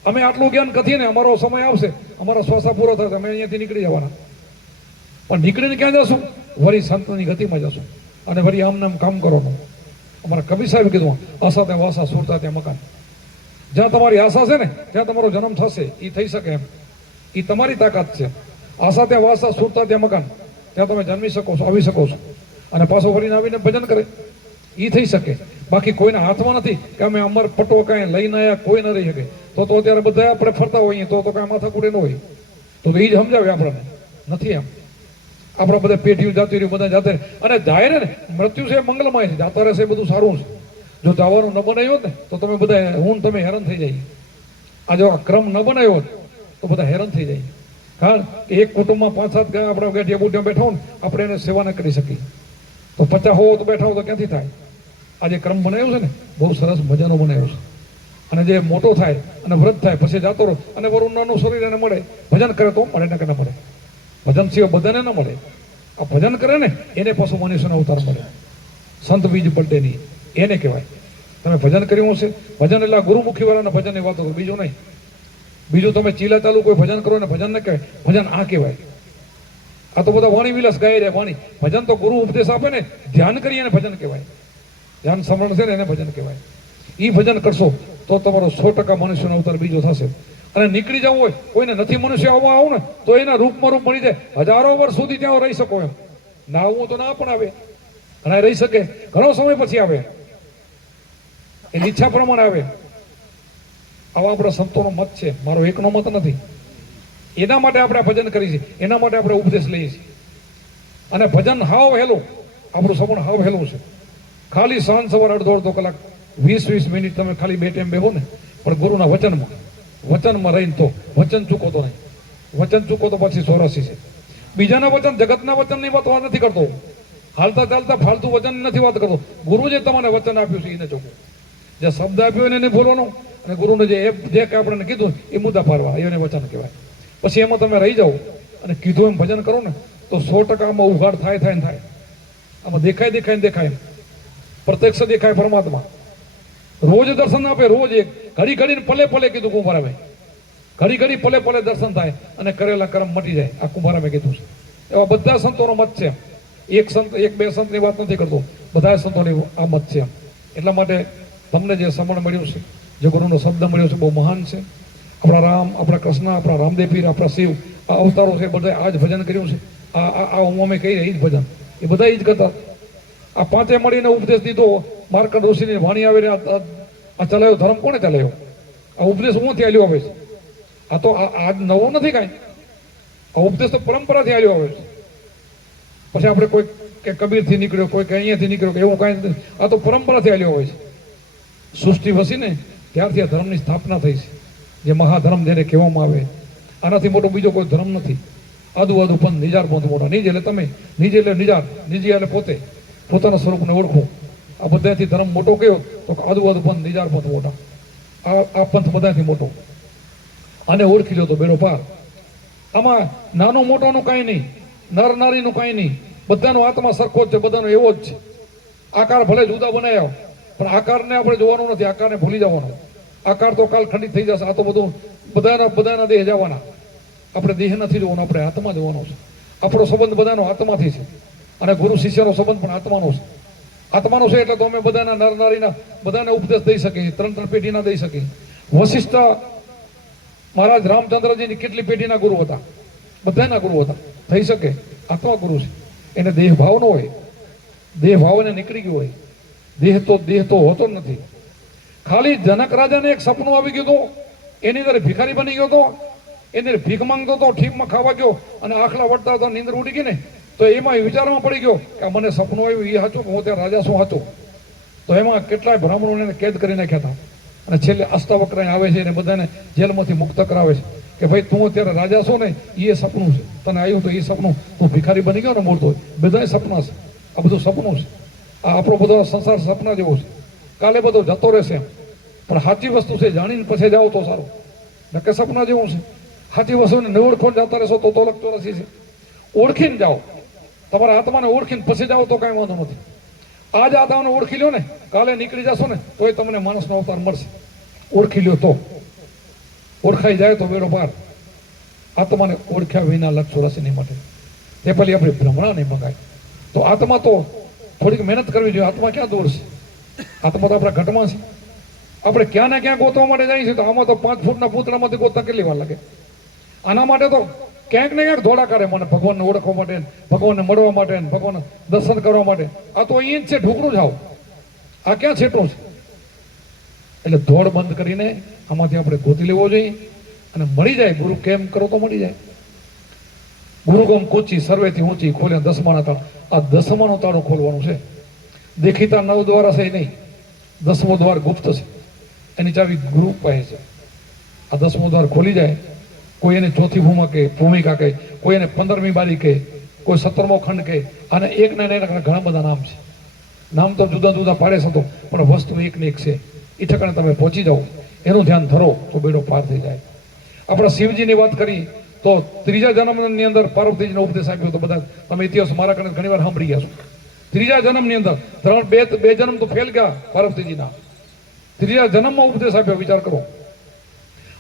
અમે આટલું જ્ઞાન કથીએ ને, અમારો સમય આવશે, અમારો શ્વાસા પૂરો થશે, અમે અહીંયાથી નીકળી જવાના. પણ નીકળીને ક્યાં જશું? વળી સંતની ગતિમાં જશું અને વળી આમને આમ કામ કરવાનું. અમારા કબીર સાહેબ કીધું, આશા ત્યાં વાસા, સુરતા ત્યાં મકાન. જ્યાં તમારી આશા છે ને ત્યાં તમારો જન્મ થશે, એ થઈ શકે એમ, એ તમારી તાકાત છે. આશા ત્યાં વાસા, સુરતા ત્યાં મકાન, ત્યાં તમે જન્મી શકો છો, આવી શકો છો, અને પાછો ફરીને આવીને ભજન કરે, એ થઈ શકે. બાકી કોઈના હાથમાં નથી કે અમે અમર પટો કાંઈ લઈને આવ્યા, કોઈ ન રહી શકે. તો અત્યારે બધા આપણે ફરતા હોઈએ તો કાંઈ માથાકૂટે ન હોય. તો એ જ સમજાવે આપણને, નથી એમ. આપણા બધા પેઢીઓ જાતી રહ્યું, બધા જાતે, અને જાય ને મૃત્યુ છે મંગલમય છે, જાતા રહેશે બધું સારું છે. જો જવાનું ન બનાવ્યો હોત ને તો તમે બધા હું તમે હેરાન થઈ જાય. આ જો ક્રમ ન બનાવ્યો હોત તો બધા હેરાન થઈ જાય. કારણ કે એક કુટુંબમાં 5-7 આપણા ગાંઠિયા બુટિયા બેઠા હોય ને, આપણે એને સેવા ન કરી શકીએ. તો 50 હોવો તો બેઠા હો તો ક્યાંથી થાય? આ જે ક્રમ બનાવ્યો છે ને, બહુ સરસ મજાનો બનાવ્યો છે. અને જે મોટો થાય અને વ્રત થાય પછી જાતો રહો, અને વરુણનું શરીર એને મળે, ભજન કરે તો મળે, ને કે ન મળે. ભજન સિવાય બધાને ન મળે. આ ભજન કરે ને એને પશુ મનુષ્યનો અવતાર મળે. સંત બીજ પલટે નહીં, એને કહેવાય. તમે ભજન કર્યું હશે, ભજન એટલે ગુરુમુખી વાળાના ભજનની વાતો કરો, બીજું નહીં. બીજું તમે ચીલા ચાલુ કોઈ ભજન કરો ને ભજન ન કહેવાય, ભજન આ કહેવાય. આ તો બધા વાણી વિલાસ ગાય રે વાણી. ભજન તો ગુરુ ઉપદેશ આપે ને, ધ્યાન કરીએ ને ભજન કહેવાય. ધ્યાન સમરણ છે ને એને ભજન કહેવાય. એ ભજન કરશો તો તમારો 100% મનુષ્યનો અવતાર બીજો થશે. અને નીકળી જવું હોય, કોઈને નથી મનુષ્ય આવવા આવું ને તો એના રૂપમાં રૂપ મળી જાય. હજારો વર્ષ સુધી ત્યાં રહી શકો એમ. ના આવું તો ના પણ આવે, ઘણા રહી શકે, ઘણો સમય પછી આવે, એની ઈચ્છા પ્રમાણે આવે. આવા આપણા સંતોનો મત છે, મારો એકનો મત નથી. એના માટે આપણે ભજન કરીએ છીએ, એના માટે આપણે ઉપદેશ લઈએ છીએ. અને ભજન હાવ હેલું, આપણું સપનું હાવ હેલું છે. ખાલી સાંજ સવાર અડધો કલાક 20-20 મિનિટ તમે ખાલી 2 ટાઈમ બેહો ને, પણ ગુરુના વચનમાં રહીને તો વચન ચૂકો તો નહીં. વચન ચૂકો તો પછી 84 છે. બીજાના વચન, જગતના વચનની વાત નથી કરતો. હાલતા ચાલતા ફાલતુ વચન નથી વાત કરતો. ગુરુ જે તમને વચન આપ્યું છે એને ચૂકો. જે શબ્દ આપ્યો એને નહીં ભૂલવાનો, અને ગુરુને જે આપણને કીધું એ મુદ્દા પાડવા, એને વચન કહેવાય. પછી એમાં તમે રહી જાઓ અને કીધું એમ ભજન કરો ને તો 100% આમાં ઉઘાડ થાય. આમાં દેખાય, પ્રત્યક્ષ દેખાય પરમાત્મા. રોજ દર્શન આપે, રોજ એક ઘડી પલે કીધું કુંભારામે, ઘડી પલે દર્શન થાય અને કરેલા કર્મ મટી જાય. આ કુંભારામે કીધું છે. એવા બધા સંતોનો મત છે. એક બે સંતની વાત નથી કરતો, બધા સંતોની આ મત છે. એટલા માટે તમને જે સમણ મળ્યું છે, જે ગુરુનો શબ્દ મળ્યો છે, બહુ મહાન છે. આપણા રામ, આપણા કૃષ્ણ, આપણા રામદેવ પીર, આપણા શિવ, આ અવતારો છે, બધા આ જ ભજન કર્યું છે. આ અમે કહી રહી જ ભજન, એ બધા જ કરતા. આ પાંચે મળીને ઉપદેશ દીધો. માર્કંડ ઋષિની વાણી આવે, આ ચલાવ્યો ધર્મ કોને ચલાવ્યો? આ ઉપદેશ ઉંથી આલ્યો આવે છે. આ તો આજ નવો નથી કાંઈ. આ ઉપદેશ તો પરંપરાથી આલ્યો આવે છે. પછી આપણે કોઈ કે કબીરથી નીકળ્યો, કોઈ કે અહીંયાથી નીકળ્યો, કે એવું કાંઈ નથી. આ તો પરંપરાથી આલ્યો હોય છે. સૃષ્ટિ વસીને ત્યારથી આ ધર્મની સ્થાપના થઈ છે, જે મહાધર્મ જેને કહેવામાં આવે. આનાથી મોટો બીજો કોઈ ધર્મ નથી. આદુ પંથ, નિજાર પંથ મોટા. નિજ એટલે તમે, નિજ એટલે નિજાર, નિજી એટલે પોતે, પોતાના સ્વરૂપને ઓળખવું. આ બધાથી ધર્મ મોટો કયો તો આદુ પંથ, નિજાર પંથ મોટા. આ પંથ બધાથી મોટો. આને ઓળખી લો તો બેડો પાર. આમાં નાનો મોટોનું કાંઈ નહીં, નર નારીનું કાંઈ નહીં. બધાનો આત્મા સરખો જ છે, બધાનો એવો જ છે. આકાર ભલે જુદા બનાવ્યા, પણ આકારને આપણે જોવાનું નથી, આકારને ભૂલી જવાનો. આકાર તો કાલ ખંડિત થઈ જશે. આ તો બધું બધાના દેહ જવાના. આપણે દેહ નથી જોવાનો, આપણે આત્મા જોવાનો છે. આપણો સંબંધ બધાનો આત્માથી છે, અને ગુરુ શિષ્યનો સંબંધ પણ આત્માનો છે. આત્માનો છે એટલે તો અમે બધાના નર નારીના બધાને ઉપદેશ દઈ શકીએ, 3 પેઢીના દઈ શકીએ. વશિષ્ઠ મહારાજ રામચંદ્રજીની કેટલી પેઢીના ગુરુ હતા? બધાના ગુરુ હતા. થઈ શકે. આત્મા ગુરુ છે. એને દેહ ભાવ ન હોય, દેહ ભાવ એને નીકળી ગયો હોય. દેહ તો હોતો જ નથી. ખાલી જનક રાજાને એક સપનું આવી ગયું હતું, એની અંદર ભિખારી બની ગયો હતો. એને ભીખ માંગતો હતો, ઠીકમાં ખાવા ગયો અને આખલા વળતા હતા, નીંદર ઉડી ગઈ ને તો એમાં વિચારમાં પડી ગયો કે મને સપનું આવ્યું એ સાચું, હું ત્યાં રાજા શું સાચું. તો એમાં કેટલાય બ્રાહ્મણોને કેદ કરી નાખ્યા હતા. અને છેલ્લે અષ્ટાવક્ર આવે છે અને બધાને જેલમાંથી મુક્ત કરાવે છે કે ભાઈ તું અત્યારે રાજા છો ને, એ સપનું છે. તને આવ્યું તો એ સપનું, તું ભિખારી બની ગયો ને મૂળતો, બધા સપના છે. આ બધું સપનું છે. આ આપણો બધો સંસાર સપના જેવો છે. કાલે બધો જતો રહેશે એમ. પણ સાચી વસ્તુ છે, જાણીને પછી જાઓ તો સારું. નકે સપના જેવું છે. સાચી વસ્તુને ન ઓળખો જતા રહેશો તો લગ ચોરસી છે. ઓળખીને જાઓ, તમારા આત્માને ઓળખીને પછી જાઓ તો કાંઈ વાંધો નથી. આજ આત્માને ઓળખી લો ને, કાલે નીકળી જશો ને તોય તમને માણસનો અવતાર મળશે. ઓળખી લ્યો તો, ઓળખાઈ જાય તો બેડો પાર. આત્માને ઓળખ્યા વિના લક્ષ ચોરાસી નહીં માટે. તે પેલી આપણી ભ્રમણા નહીં મંગાય. તો આત્મા તો થોડીક મહેનત કરવી જોઈએ. આત્મા ક્યાં દૂર છે? આત્મા તો આપણા ઘટમાં છે. આપણે ક્યાં ને ક્યાં ગોતવા માટે જઈએ છીએ તો આમાં તો 5 ફૂટના પૂતળામાંથી ગોતતા કેટલી વાર લાગે. આના માટે તો ક્યાંક ને ક્યાંક ધોળા કરે મને ભગવાનને ઓળખવા માટે, ભગવાનને મળવા માટે, ભગવાનને દર્શન કરવા માટે. આ તો અહીં જ છે, ઢુકડું જાવ. આ ક્યાં છેટું છે? એટલે ધોળ બંધ કરીને આમાંથી આપણે ગોતી લેવો જોઈએ અને મળી જાય. ગુરુ કેમ કરો તો મળી જાય. ગુરુગમ કોચી સર્વેથી ઊંચી ખોલ્યા દસમાના તાળ. આ દસમાનો તાળો ખોલવાનું છે. દેખીતા 9 દ્વાર હશે નહીં, 10મો દ્વાર ગુપ્ત છે. એની ચાવી ગુરુ પાસે છે. આ 10મો દ્વાર ખોલી જાય, કોઈ એને ચોથી ભૂમિકા કહે, કોઈ એને 15મી બારી કહે, કોઈ 17મો ખંડ કહે. અને એક ને ઘણા બધા નામ છે. નામ તો જુદા જુદા પાડે છે, પણ વસ્તુ એક ને એક છે. એ ઠેકાણે તમે પહોંચી જાઓ, એનું ધ્યાન ધરો તો બેડો પાર થઈ જાય. આપણે શિવજીની વાત કરી તો 3જા જન્મની અંદર પાર્વતીજીનો ઉપદેશ આપ્યો તો બધા તમે ઇતિહાસ મારા કને ઘણી વાર સાંભળી ગયા છો. 3જા જન્મની અંદર બે જન્મ તો ફેલ ગયા પાર્વતીજીના. 3જા જન્મમાં ઉપદેશ આપ્યો, વિચાર કરો.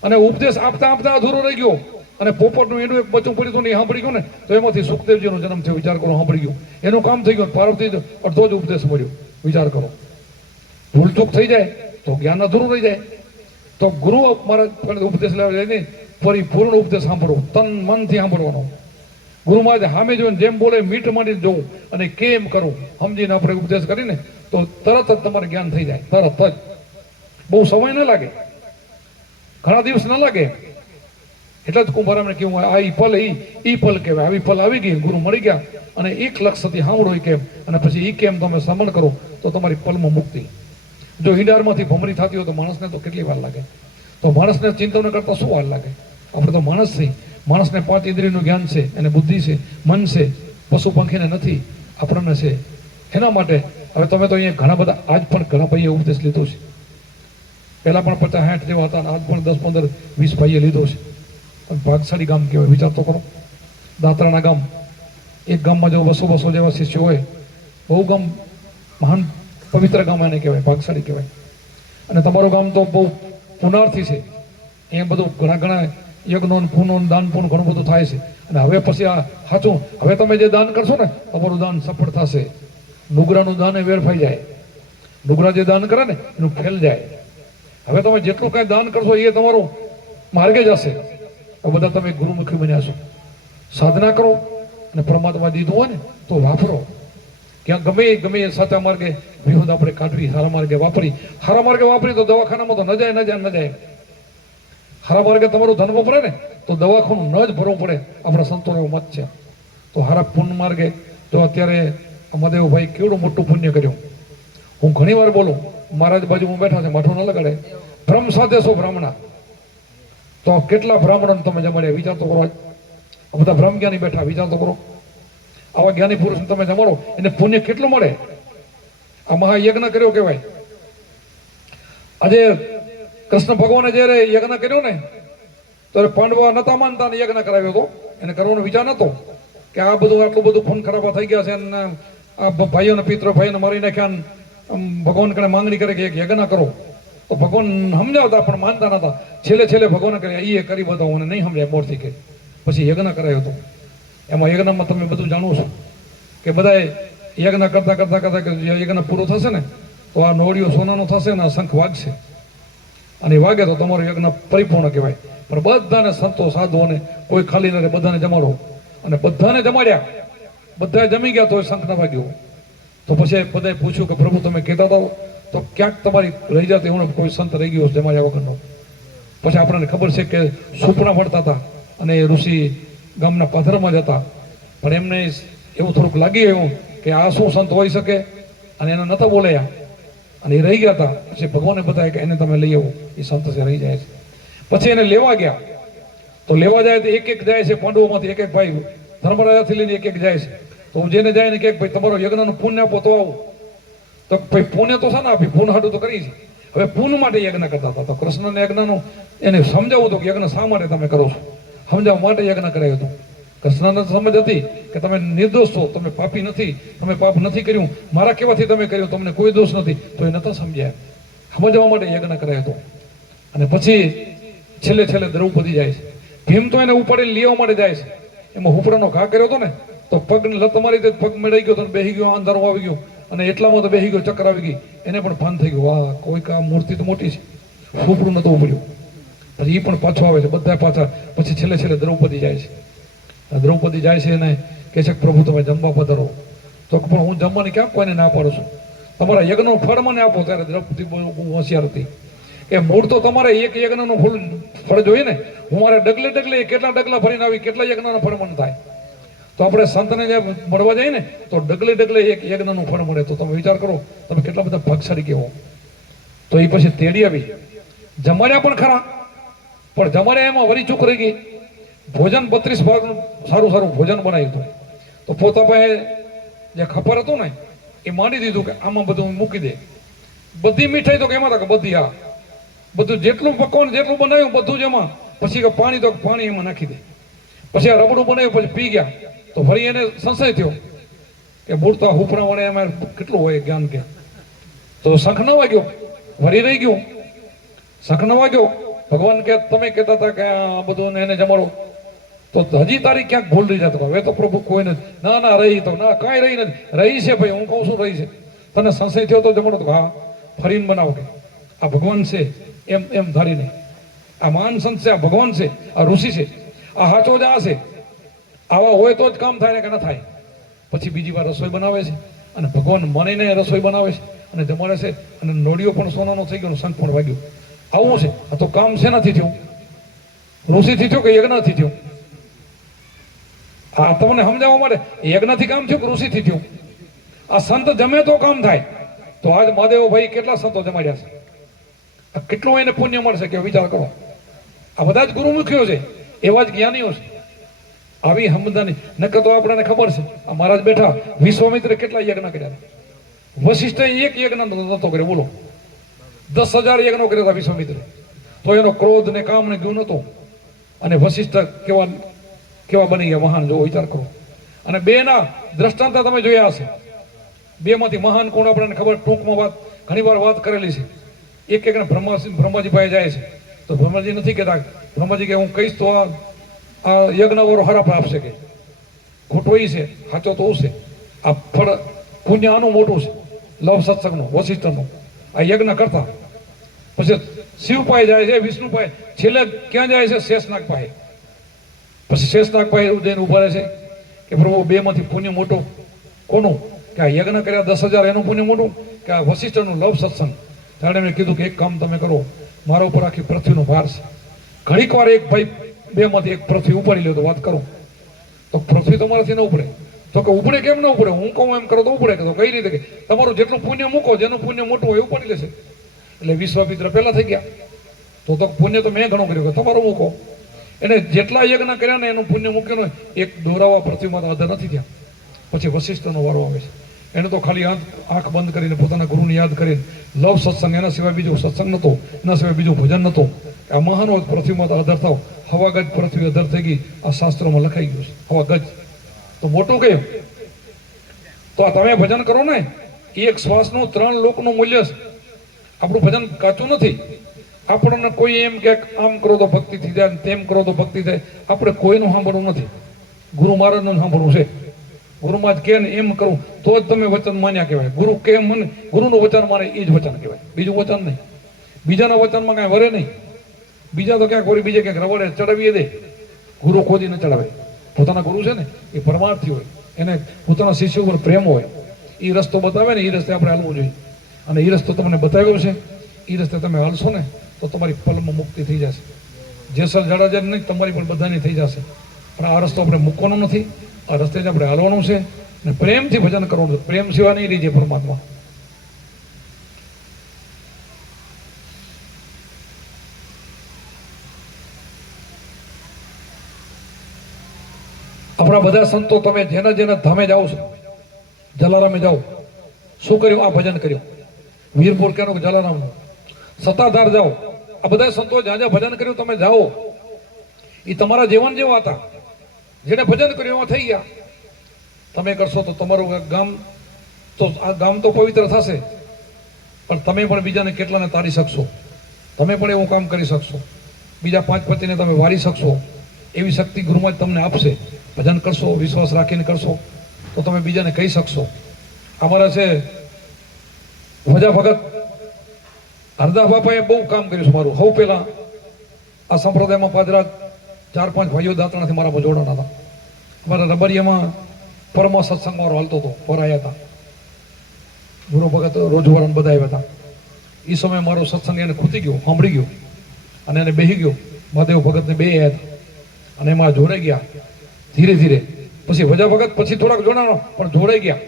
અને ઉપદેશ આપતા આપતા અધૂરો રહી ગયો અને પોપટનું એનું એક બચ્ચું પડ્યું હતું ને સાંભળી ગયું ને તો એમાંથી સુખદેવજીનો જન્મ થયો. વિચાર કરો, સાંભળી ગયું, એનું કામ થઈ ગયું. પાર્વતી અડધો જ ઉપદેશ મળ્યો. વિચાર કરો, ભૂલચૂક થઈ જાય તો જ્ઞાન અધૂરું રહી જાય. તો ગુરુ મારા ઉપદેશ લેવા જાય ને પરિપૂર્ણ ઉપદેશ સાંભળવો, તન મનથી સાંભળવાનો. ગુરુ મહારાજ સામે જોઈને જેમ બોલે મીઠ માંડીને જોવું અને કેમ કરવું સમજીને આપણે ઉપદેશ કરીને તો તરત જ તમારે જ્ઞાન થઈ જાય. તરત જ, બહુ સમય ન લાગે, ઘણા દિવસ ન લાગે. એટલે જ કુંભારામને કેવું, આ પલ ઈ પલ કહેવાય. આવી પલ આવી ગઈ, ગુરુ મળી ગયા અને 1 લક્ષથી સાંભળો એ કેમ, અને પછી એ કેમ તમે સમણ કરો તો તમારી પલમાં મુક્તિ. જો ઈંડારમાંથી ભમરી થતી હોય તો માણસને તો કેટલી વાર લાગે. તો માણસને ચિંતન કરતા શું વાર લાગે? આપણે તો માણસ છીએ. માણસને 5 ઇન્દ્રિયનું જ્ઞાન છે, એને બુદ્ધિ છે, મન છે. પશુ પંખીને નથી, આપણને છે. એના માટે હવે તમે તો અહીંયા ઘણા બધા, આજ પણ ઘણા ભાઈએ ઉપદેશ લીધો છે. પહેલા પણ 50-60 જેવા હતા, આજ પણ 10, 15, 20 ભાઈએ લીધો છે. ભાગશાળી ગામ કહેવાય. વિચાર તો કરો, દાંતરાના ગામ, એક ગામમાં જો 200 જેવા શિષ્યો હોય, બહુ ગામ મહાન પવિત્ર ગામ એને કહેવાય, ભાગશાળી કહેવાય. અને તમારું ગામ તો બહુ પુનાર્થી છે. અહીંયા બધું ઘણા યજ્ઞો, પૂનો, દાન પૂન ઘણું બધું થાય છે. અને હવે પછી આ સાચું, હવે તમે જે દાન કરશો ને તમારું દાન સફળ થશે. નુગરાનું દાન એ વેરફાઈ જાય. નુગરા જે દાન કરે ને એનું ફેલ જાય. હવે તમે જેટલું કાંઈ દાન કરશો એ તમારું માર્ગે જશે. બધા તમે ગુરુમુખી બન્યા છો. સાધના કરો અને પરમાત્મા દીધું હોય ને તો વાપરો. ક્યાં ગમે એ સાચા માર્ગે વિરોધ આપણે કાઢવી, સારા માર્ગે વાપરી તો દવાખાનામાં તો ન જાય. સારા માર્ગે તમારું ધન વપરાય ને તો દવાખાનું ન જ ભરવું પડે. આપણા સંતોનો મત છે. તો હારા પુણ્ય માર્ગે જો અત્યારે મહાદેવભાઈ કેવડું મોટું પુણ્ય કર્યું. હું ઘણી વાર બોલું, મહારાજ બાજુમાં બેઠા છે, માઠું ન લગાડે. ભ્રમ સાથે છો બ્રાહ્મણા, તો કેટલા બ્રાહ્મણોને તમે જમાડ્યા? વિચાર તો કરો. આ બધા બ્રહ્મ જ્ઞાની બેઠા, વિચાર તો કરો. આવા જ્ઞાની પુરુષને તમે જમાડો એને પુણ્ય કેટલું મળે? આ મહાયજ્ઞ કર્યો કહેવાય. આજે કૃષ્ણ ભગવાને જયારે યજ્ઞ કર્યો ને તો પાંડવો નતા માનતા ને યજ્ઞ કરાવ્યો હતો. એને કરવાનો વિચાર નતો કે આ બધું આટલું બધું ખૂન ખરાબા થઈ ગયા છે અને આ ભાઈઓને પિતૃ ભાઈઓને મારી નાખ્યા. ભગવાન કને માંગણી કરે કે એક યજ્ઞ કરો. તો ભગવાન સમજાવતા પણ માનતા નતા. છેલ્લે ભગવાન કરે એ કરી બતાવો અને નહીં સમજાય મોરથી કે પછી યજ્ઞ કરાયો હતો. એમાં યજ્ઞમાં તમે બધું જાણો છો કે બધાએ યજ્ઞ કરતા કે યજ્ઞ પૂરો થશે ને તો આ નોળિયો સોનાનો થશે ને આ શંખ વાગશે. અને વાગે તો તમારો યજ્ઞ પરિપૂર્ણ કહેવાય. પણ બધાને સંતો સાધુઓને કોઈ ખાલી ન રહે, બધાને જમાડો. અને બધાને જમાડ્યા, બધા જમી ગયા તો શંખ ન વાગ્યો. તો પછી બધાએ પૂછ્યું કે પ્રભુ તમે કહેતા હતા તો ક્યાંક તમારી રહી જતી હું કોઈ સંત રહી ગયો જમાડ્યા વગરનો. પછી આપણને ખબર છે કે સુપણા પડતા હતા અને એ ઋષિ ગામના પાથરમાં જતા. પણ એમને એવું થોડુંક લાગી એવું કે આ શું સંત હોઈ શકે, અને એને નતા બોલાયા અને એ રહી ગયા હતા. પછી ભગવાને બતાવ્યા કે એને તમે લઈ આવો, એ સંત છે રહી જાય છે. પછી એને લેવા ગયા. તો લેવા જાય તો એક જાય છે પાંડવોમાંથી, એક ભાઈ ધર્મરાજાથી લઈને એક જાય છે. તો જેને જાય ને કે ભાઈ તમારો યજ્ઞનું પુણ્ય આપો તો આવું. તો ભાઈ પુણ્ય તો છે ને આપી, પુન હાટું તો કરી છે. હવે પુન માટે યજ્ઞ કરતા હતા. તો કૃષ્ણને યજ્ઞનું એને સમજાવું હતું કે યજ્ઞ શા માટે તમે કરો છો. સમજાવવા માટે યજ્ઞ કરાયું હતું. કૃષ્ણને સમજ હતી કે તમે નિર્દોષ છો, તમે પાપી નથી, તમે પાપ નથી કર્યું, મારા કહેવાથી તમે કર્યું, તમને કોઈ દોષ નથી, તો એ નતા સમજ્યા. સમજવા માટે યજ્ઞ કરાયો હતો. અને પછી છેલ્લે દ્રૌપદી જાય છે. ભીમ તો એને ઉપાડીને લેવા માટે જાય છે. એમાં હુપડાનો ઘા કર્યો હતો ને, તો પગને લત મારી દે, પગ મેળાઈ ગયો, બેસી ગયો, અંધારો આવી ગયો, અને એટલામાં તો બેસી ગયો, ચક્કર આવી ગઈ, એને પણ ભાન થઈ ગયું, વાહ કોઈક આ મૂર્તિ તો મોટી છે, હુપડું નતું ઉપડ્યું. પછી એ પણ પાછો આવે છે, બધા પાછા. પછી છેલ્લે દ્રૌપદી જાય છે. દ્રૌપદી જાય છે અને કહે છે પ્રભુ તમે જમવા પધારો. તો પણ હું જમવાની ક્યાં કોઈને ના પાડું છું, તમારા યજ્ઞનું ફળ મને આપો. ત્યારે દ્રૌપદી બહુ હોશિયાર હતી કે મૂળ તો તમારે એક યજ્ઞનું ફળ જોઈએ ને, હું મારે ડગલે કેટલા ડગલા ભરીને આવી, કેટલા યજ્ઞના ફળ મને થાય. તો આપણે સંતને જે મળવા જઈએ ને, તો ડગલે એક યજ્ઞનું ફળ મળે. તો તમે વિચાર કરો તમે કેટલા બધા ભાગશાળી કહેવો. તો એ પછી તેડી આવી, જમાડ્યા પણ ખરા, પણ જમાડ્યા એમાં વરી ચૂક રહી ગઈ. ભોજન 32 ભાગનું સારું ભોજન બનાવ્યું હતું. તો પોતા પાસે જે ખબર હતું ને એ માની દીધું કે આમાં બધું મૂકી દે. બધી મીઠાઈ તો કે એમાં કે બધી આ બધું જેટલું પકવાન જેટલું બનાવ્યું બધું જ એમાં. પછી કે પાણી તો પાણી એમાં નાખી દે. પછી આ રબડું બનાવ્યું, પછી પી ગયા. તો ફરી એને સંશય થયો કે મૂળતા હુપરા વડે એમાં કેટલું હોય જ્ઞાન કે. તો શંખ ન વાગ્યો, વરી રહી ગયું, શંખ ન વાગ્યો. ભગવાન કે તમે કહેતા હતા કે આ બધું એને જમાડો, તો હજી તારી ક્યાંક ભૂલ રહી જતો. હવે તો પ્રભુ કોઈ નથી. ના રહી તો ના, કાંઈ રહી નથી. રહી છે ભાઈ, હું કહું છું રહી છે. તને સંશય થયો તો જમાડો, તો હા ફરીને બનાવો કે આ ભગવાન છે એમ ધારીને. આ મહાન સંત છે, આ ભગવાન છે, આ ઋષિ છે, આ હાચો જ આ છે. આવા હોય તો જ કામ થાય ને કે ન થાય. પછી બીજી વાર રસોઈ બનાવે છે અને ભગવાન માનીને રસોઈ બનાવે છે અને જમાડે છે. અને નોડિયો પણ સોનાનો થઈ ગયો, શંખ પણ વાગ્યું. આવું છે. આ તો કામ શેનાથી થયું? ઋષિથી થયું કે યજ્ઞથી થયું? આ તમને સમજાવવા માટે યજ્ઞથી કામ થયું કે ઋષિથી થયું? આ સંત જમે તો કામ થાય. તો આજ મહાદેવ ભાઈ કેટલા સંતો જમાડ્યા છે, આ કેટલું એને પુણ્ય મળશે કે વિચાર કરો. આ બધા જ ગુરુમુખીઓ છે, એવા જ જ્ઞાનીઓ છે. આવી સમજદાની નકર તો આપણને ખબર છે. આ મહારાજ બેઠા, વિશ્વામિત્રે કેટલા યજ્ઞ કર્યા? વશિષ્ઠે એક યજ્ઞ નતો કર્યો, બોલો. 10,000 યજ્ઞો કર્યા હતા વિશ્વામિત્રે, તો એનો ક્રોધ ને કામ ને ગયું નતો. અને વશિષ્ઠ કેવા બની ગયા મહાન, જો વિચાર કરો. અને બે ના દ્રષ્ટાંત તમે જોયા હશે. બે માંથી મહાન કોણ આપણને ખબર, ટૂંકમાં ઘણી વાર વાત કરેલી છે. એક બ્રહ્માજી પાસે જાય છે, તો બ્રહ્માજી નથી કહેતા, બ્રહ્માજી કે હું કહીશ તો આ યજ્ઞ વાળો હરાપ આપશે કે ખોટો ઈ છે, સાચો તો છે. આ ફળ પુણ્ય આનું મોટું છે, લવ સત્સંગનું, વશિષ્ઠનું. આ યજ્ઞ કરતા પછી શિવ પાસે જાય છે, વિષ્ણુ પાસે, છેલ્લે ક્યાં જાય છે? શેષનાગ પાસે. પછી શેષનાગ પાસે જઈને ઉભા રહે છે કે પ્રભુ બે માંથી પુણ્ય મોટું કોનું? કે આ યજ્ઞ કર્યા 10,000 એનું પુણ્ય મોટું કે આ વશિષ્ઠનું લવ સત્સંગ? ત્યારે એમણે કીધું કે એક કામ તમે કરો, મારા ઉપર આખી પૃથ્વીનો ભાર છે. ઘડીક વાર એક ભાઈ બે માંથી એક પૃથ્વી ઉપાડી લ્યો તો વાત કરો. તો પૃથ્વી તમારાથી ન ઉપડે. તો કે ઉપડે કેમ ન ઉપડે? હું કહું એમ કરો તો ઉપડે. તો કઈ રીતે? કે તમારું જેટલું પુણ્ય મૂકો, જેનું પુણ્ય મોટું હોય ઉપાડી લેશે. એટલે વિશ્વામિત્ર પહેલા થઈ ગયા. તો પુણ્ય તો મેં ઘણું કર્યું, કે તમારું મૂકો. એને જેટલા યજ્ઞ કર્યા ને એનું પુણ્ય મૂક્યું, એક દોરાવા પૃથ્વીમાં તો આદર નથી થયા. પછી વશિષ્ઠનો વારો આવે છે. એને તો ખાલી આંખ બંધ કરીને પોતાના ગુરુને યાદ કરીને લવ સત્સંગ, એના સિવાય બીજું સત્સંગ નતો, એના સિવાય બીજું ભજન નતો. આ મહાનો પૃથ્વીમાં તો આદર થાવ. હવા ગજ પૃથ્વી અધર થઈ ગઈ, આ શાસ્ત્રોમાં લખાઈ ગયું છે. હવા ગજ તો મોટું કયું? તો આ તમે ભજન કરો ને, એક શ્વાસનું 3 લોકનું મૂલ્ય છે. આપણું ભજન કાચું નથી. આપણને કોઈ એમ કે આમ કરો તો ભક્તિ થઈ જાય, તેમ કરો તો ભક્તિ થાય. આપણે કોઈનું સાંભળવું નથી, ગુરુ મહારાજનું સાંભળવું છે. ગુરુમાં જ કે ને એમ કરવું તો જ તમે વચન માન્યા કહેવાય. ગુરુ કે મને, ગુરુનું વચન માને એ જ વચન કહેવાય, બીજું વચન નહીં. બીજાના વચનમાં કાંઈ વરે નહીં. બીજા તો ક્યાંક વળી બીજે ક્યાંક રવડે ચડાવીએ દે. ગુરુ ખોદી ન ચડાવે. પોતાના ગુરુ છે ને એ પરમાર્થી હોય, એને પોતાના શિષ્યો ઉપર પ્રેમ હોય. એ રસ્તો બતાવે ને એ રસ્તે આપણે હાલવું જોઈએ. અને એ રસ્તો તમને બતાવ્યો છે, એ રસ્તે તમે હાલશો ને તો તમારી પલમાં મુક્તિ થઈ જશે. જેસલ જાડેજા નહીં, તમારી પણ બધાની થઈ જશે. પણ આ રસ્તો આપણે મૂકવાનો નથી, આ રસ્તે જ આપણે હાલવાનું છે. અને પ્રેમથી ભજન કરવાનું છે. પ્રેમ સિવાય નહીં રહી જાય પરમાત્મા. આપણા બધા સંતો, તમે જેના ધામે જાઓ છો, જલારામે જાઓ, શું કર્યું? આ ભજન કર્યું. વીરપુર કેનો જલારામનું. સત્તાધાર જાઓ, આ બધા સંતો જ્યાં જ્યાં ભજન કર્યું તમે જાઓ. એ તમારા જીવન જેવા હતા, જેને ભજન કર્યું એવા થઈ ગયા. તમે કરશો તો તમારું ગામ આ ગામ તો પવિત્ર થશે, પણ તમે પણ બીજાને કેટલાને તારી શકશો, તમે પણ એવું કામ કરી શકશો, બીજા 5 પતિને તમે વારી શકશો. એવી શક્તિ ગુરુમાં જ તમને આપશે. ભજન કરશો, વિશ્વાસ રાખીને કરશો તો તમે બીજાને કહી શકશો. અમારા છે વજા ભગત હરદાસ બાપાએ બહુ કામ કર્યું છે મારું. સૌ પહેલા આ સંપ્રદાયમાં પાદરા 4-5 ભાઈઓ દાંતણાથી મારા જોડાણા હતા. અમારા રબરિયામાં પરમા સત્સંગ મારો હાલતો હતો, પરાયા હતા ગુરુ ભગત રોજવારણ બધા આવ્યા હતા. એ સમયે મારો સત્સંગ એને ખૂતી ગયો, સાંભળી ગયો અને એને બેસી ગયો. મહાદેવ ભગતને બે આવ્યા હતા અને એમાં જોડાઈ ગયા ધીરે ધીરે. પછી વજા ભગત પછી થોડાક જોડાણો પણ જોડાઈ ગયા.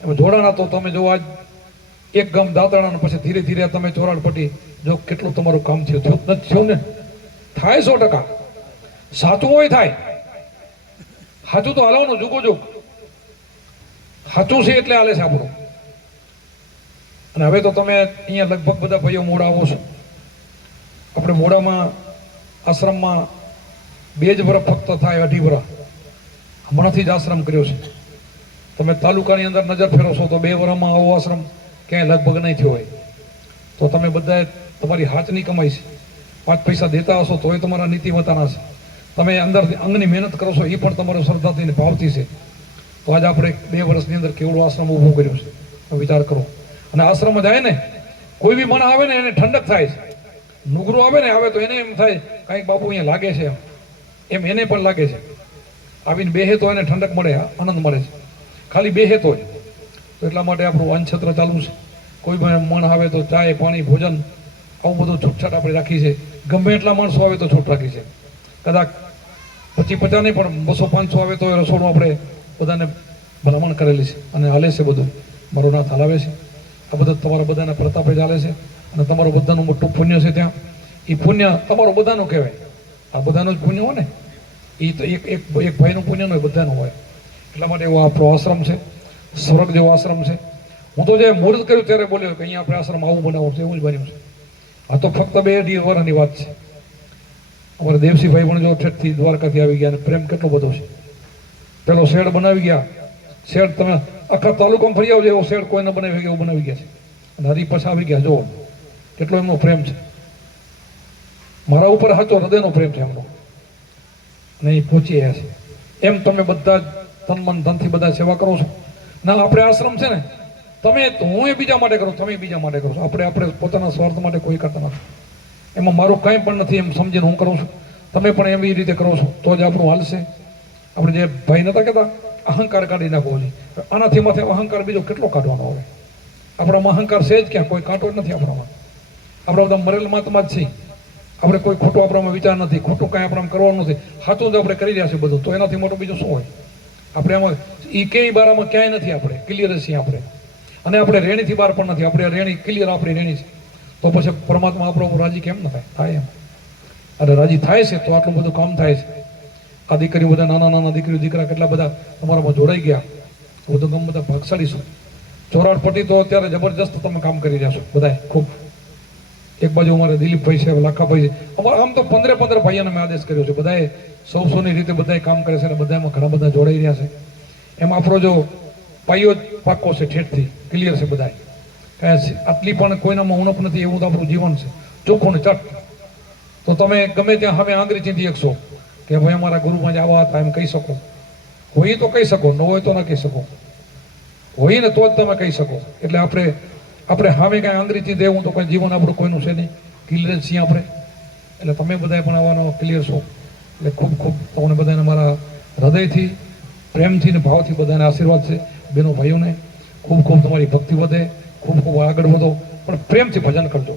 એમાં જોડાણા તો તમે જો આજ એક ગામ દાંતણા પછી ધીરે ધીરે તમે ચોરાડપટ્ટી જો કેટલું તમારું કામ થયું નથી થયું ને? થાય 100%. સાચું હોય થાય, સાચું તો હાલવાનું જુગો જુગ, સાચું છે એટલે હાલે છે આપણું. અને હવે તો તમે અહીંયા લગભગ બધા ભાઈઓ મોડા આવો છો. આપણે મોડામાં આશ્રમમાં 2 જ વર્ષ ફક્ત થાય, 2.5 વર્ષ હમણાંથી જ આશ્રમ કર્યો છે. તમે તાલુકાની અંદર નજર ફેરવશો તો 2 વર્ષમાં આવો આશ્રમ ક્યાંય લગભગ નહીં થયો હોય. તો તમે બધાએ તમારી હાથની કમાઈ છે, 5 પૈસા દેતા હશો તો એ તમારા નીતિમતાના છે. તમે અંદર અંગની મહેનત કરો છો એ પણ તમારું શ્રદ્ધાથી ને ભાવથી છે. તો આજે આપણે 2 વર્ષની અંદર કેવડો આશ્રમ ઊભો કર્યો છે, તો વિચાર કરો. અને આશ્રમ જાય ને કોઈ બી મન આવે ને એને ઠંડક થાય છે. નુગરો આવે ને આવે તો એને એમ થાય કાંઈક બાપુ અહીંયા લાગે છે, એમ એને પણ લાગે છે. આવીને બેહે તો એને ઠંડક મળે, આનંદ મળે છે. ખાલી બેહે તો એટલા માટે આપણું અન્નછત્ર ચાલુ છે. કોઈ પણ મન આવે તો ચાય પાણી ભોજન આવું બધું છૂટછાટ આપણે રાખી છે. ગમે એટલા માણસો આવે તો છૂટ રાખી છે. કદાચ 25-50 નહીં પણ 200-500 આવે તો રસોડું આપણે બધાને ભલામણ કરેલી છે અને હાલે છે બધું. મારો નાથ હલાવે છે. આ બધું તમારા બધાના પ્રતાપે ચાલે છે અને તમારું બધાનું મોટું પુણ્ય છે ત્યાં. એ પુણ્ય તમારું બધાનું કહેવાય. આ બધાનું જ પુણ્ય હોય ને, એ તો એક ભાઈનું પુણ્ય ન હોય, બધાનું હોય. એટલા માટે એવો આપણો આશ્રમ છે, સ્વર્ગ જેવો આશ્રમ છે. હું તો જે મુહૂર્ત કર્યું ત્યારે બોલ્યો કે અહીંયા આપણે આશ્રમ આવું બનાવવું છે, એવું જ બન્યું છે. આ તો ફક્ત 2-2.5 વર્ષની વાત છે. અમારા દેવસિંહભાઈ પણ જો ઠેઠથી દ્વારકાથી આવી ગયા અને પ્રેમ કેટલો બધો છે. પેલો શેડ બનાવી ગયા. શેડ તમે આખા તાલુકામાં ફરી આવજો એવો શેડ કોઈ ન બનાવી શકે એવું બનાવી ગયા છે. અને હરી પાછા આવી ગયા. જો કેટલો એમનો પ્રેમ છે. મારા ઉપર સાચો હૃદયનો પ્રેમ છે એમનો અને એ પહોંચી રહ્યા છે. એમ તમે બધા જ તન મન ધનથી બધા સેવા કરો છો. ના આપણે આશ્રમ છે ને, તમે હું એ બીજા માટે કરું, તમે બીજા માટે કરો છો. આપણે પોતાના સ્વાર્થ માટે કોઈ કરતા નથી. એમાં મારું કંઈ પણ નથી એમ સમજીને હું કરું છું. તમે પણ એવી રીતે કરો છો તો જ આપણું હાલશે. આપણે જે ભાઈ નતા કહેતા અહંકાર કાઢી નાખવો જોઈએ. આનાથી માથે અહંકાર બીજો કેટલો કાઢવાનો આવે? આપણામાં અહંકાર છે જ ક્યાં? કોઈ કાંટો જ નથી આપણામાં. આપણા બધા મરેલ મહાત્મા જ છે. આપણે કોઈ ખોટું આપણામાં વિચાર નથી, ખોટું કાંઈ આપણામાં કરવાનું નથી. સાચું જ આપણે કરી રહ્યા છીએ બધું. તો એનાથી મોટું બીજું શું હોય? આપણે આમાં એ કઈ બારામાં ક્યાંય નથી. આપણે ક્લિયર છીએ આપણે. અને આપણે રેણીથી બહાર પણ નથી. આપણે રેણી ક્લિયર, આપણી રેણી છે. તો પછી પરમાત્મા આપણો રાજી કેમ ન થાય? થાય એમ. અને રાજી થાય છે તો આટલું બધું કામ થાય છે. આ દીકરીઓ બધા નાના દીકરીઓ દીકરા કેટલા બધા તમારામાં જોડાઈ ગયા. બધું ગમ બધા ભાગશાળી છું. ચોરાડપટ્ટી તો અત્યારે જબરજસ્ત તમે કામ કરી રહ્યા છો બધા ખૂબ. એક બાજુ અમારે દિલીપભાઈ છે, લાખાભાઈ છે. અમારે આમ તો 15 ભાઈઓને મેં આદેશ કર્યો છે. બધાએ 100-100ની રીતે બધા કામ કરે છે અને બધામાં ઘણા બધા જોડાઈ રહ્યા છે. એમાં આપણો જો પાયો જ પાક્કો છે, ઠેઠથી ક્લિયર છે. બધા આટલી પણ કોઈનામાં ઉણપ નથી. એવું તો આપણું જીવન છે, ચોખ્ખું ને ચટ. તો તમે ગમે ત્યાં હવે આંગળી ચીંધી શકશો કે ભાઈ અમારા ગુરુમાં જ આવા હતા એમ કહી શકો. હોય તો કહી શકો, ન હોય તો ના કહી શકો. હોય ને તો જ તમે કહી શકો. એટલે આપણે સામે કાંઈ આંગળી ચીંધે એવું તો કોઈ જીવન આપણું કોઈનું છે નહીં. ક્લિયર છીએ આપણે. એટલે તમે બધા પણ આવવાનો ક્લિયર છો. એટલે ખૂબ ખૂબ તમને બધાને મારા હૃદયથી, પ્રેમથી ને ભાવથી બધાને આશીર્વાદ છે. બેનો ભાઈઓને ખૂબ ખૂબ તમારી ભક્તિ વધે, ખૂબ ખૂબ આગળ વધો, પણ પ્રેમથી ભજન કરજો.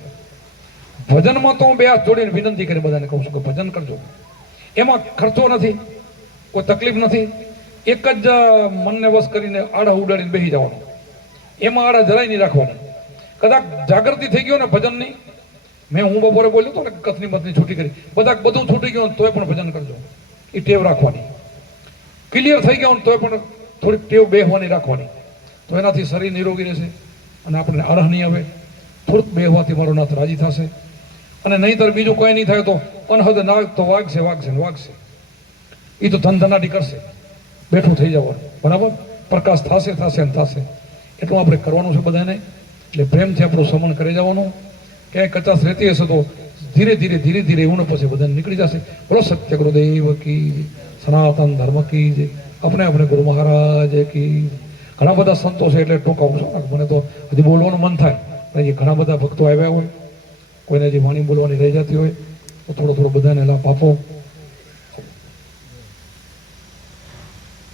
ભજનમાં તો હું 2 હાથ જોડીને વિનંતી કરી બધાને કહું છું કે ભજન કરજો. એમાં ખર્ચો નથી, કોઈ તકલીફ નથી. એક જ મનને વશ કરીને આડા ઉડાડીને બેસી જવાનું. એમાં આડા જરાય નહીં રાખવાનું. કદાચ જાગૃતિ થઈ ગયો ને ભજનની, હું બપોરે બોલ્યો હતો ને કથની મતની છૂટી કરી, બધું છૂટી ગયું તોય પણ ભજન કરજો. એ ટેવ રાખવાની. ક્લિયર થઈ ગયો તોય પણ થોડીક ટેવ બેહવાની રાખવાની. તો એનાથી શરીર નિરોગી રહેશે અને આપણને આરાહ નહીં આવે. થોડુંક બેહવાથી મારો નાથ રાજી થશે. અને નહીંતર બીજું કોઈ નહીં થાય તો અનહદ નાગ તો વાગશે વાગશે ને વાગશે. એ તો ધનધનાટી કરશે, બેઠું થઈ જવાનું. બરાબર, પ્રકાશ થશે થશે ને થશે. એટલું આપણે કરવાનું છે બધાને. એટલે પ્રેમથી આપણું સમણ કરી જવાનું. ક્યાંય કચાશ રહેતી હશે તો ધીરે ધીરે ધીરે ધીરે એવું પછી બધાને નીકળી જશે. બોલો સત્ય ગુરુદેવ કી, સનાતન ધર્મ કી જય, આપણે ગુરુ મહારાજ કી. ઘણા બધા સંતો છે એટલે ટોકાવું છું. મને તો હજી બોલવાનું મન થાય. હજી ઘણા બધા ભક્તો આવ્યા હોય, કોઈને હજી વાણી બોલવાની રહી જતી હોય તો થોડો બધાને લાભ આપો.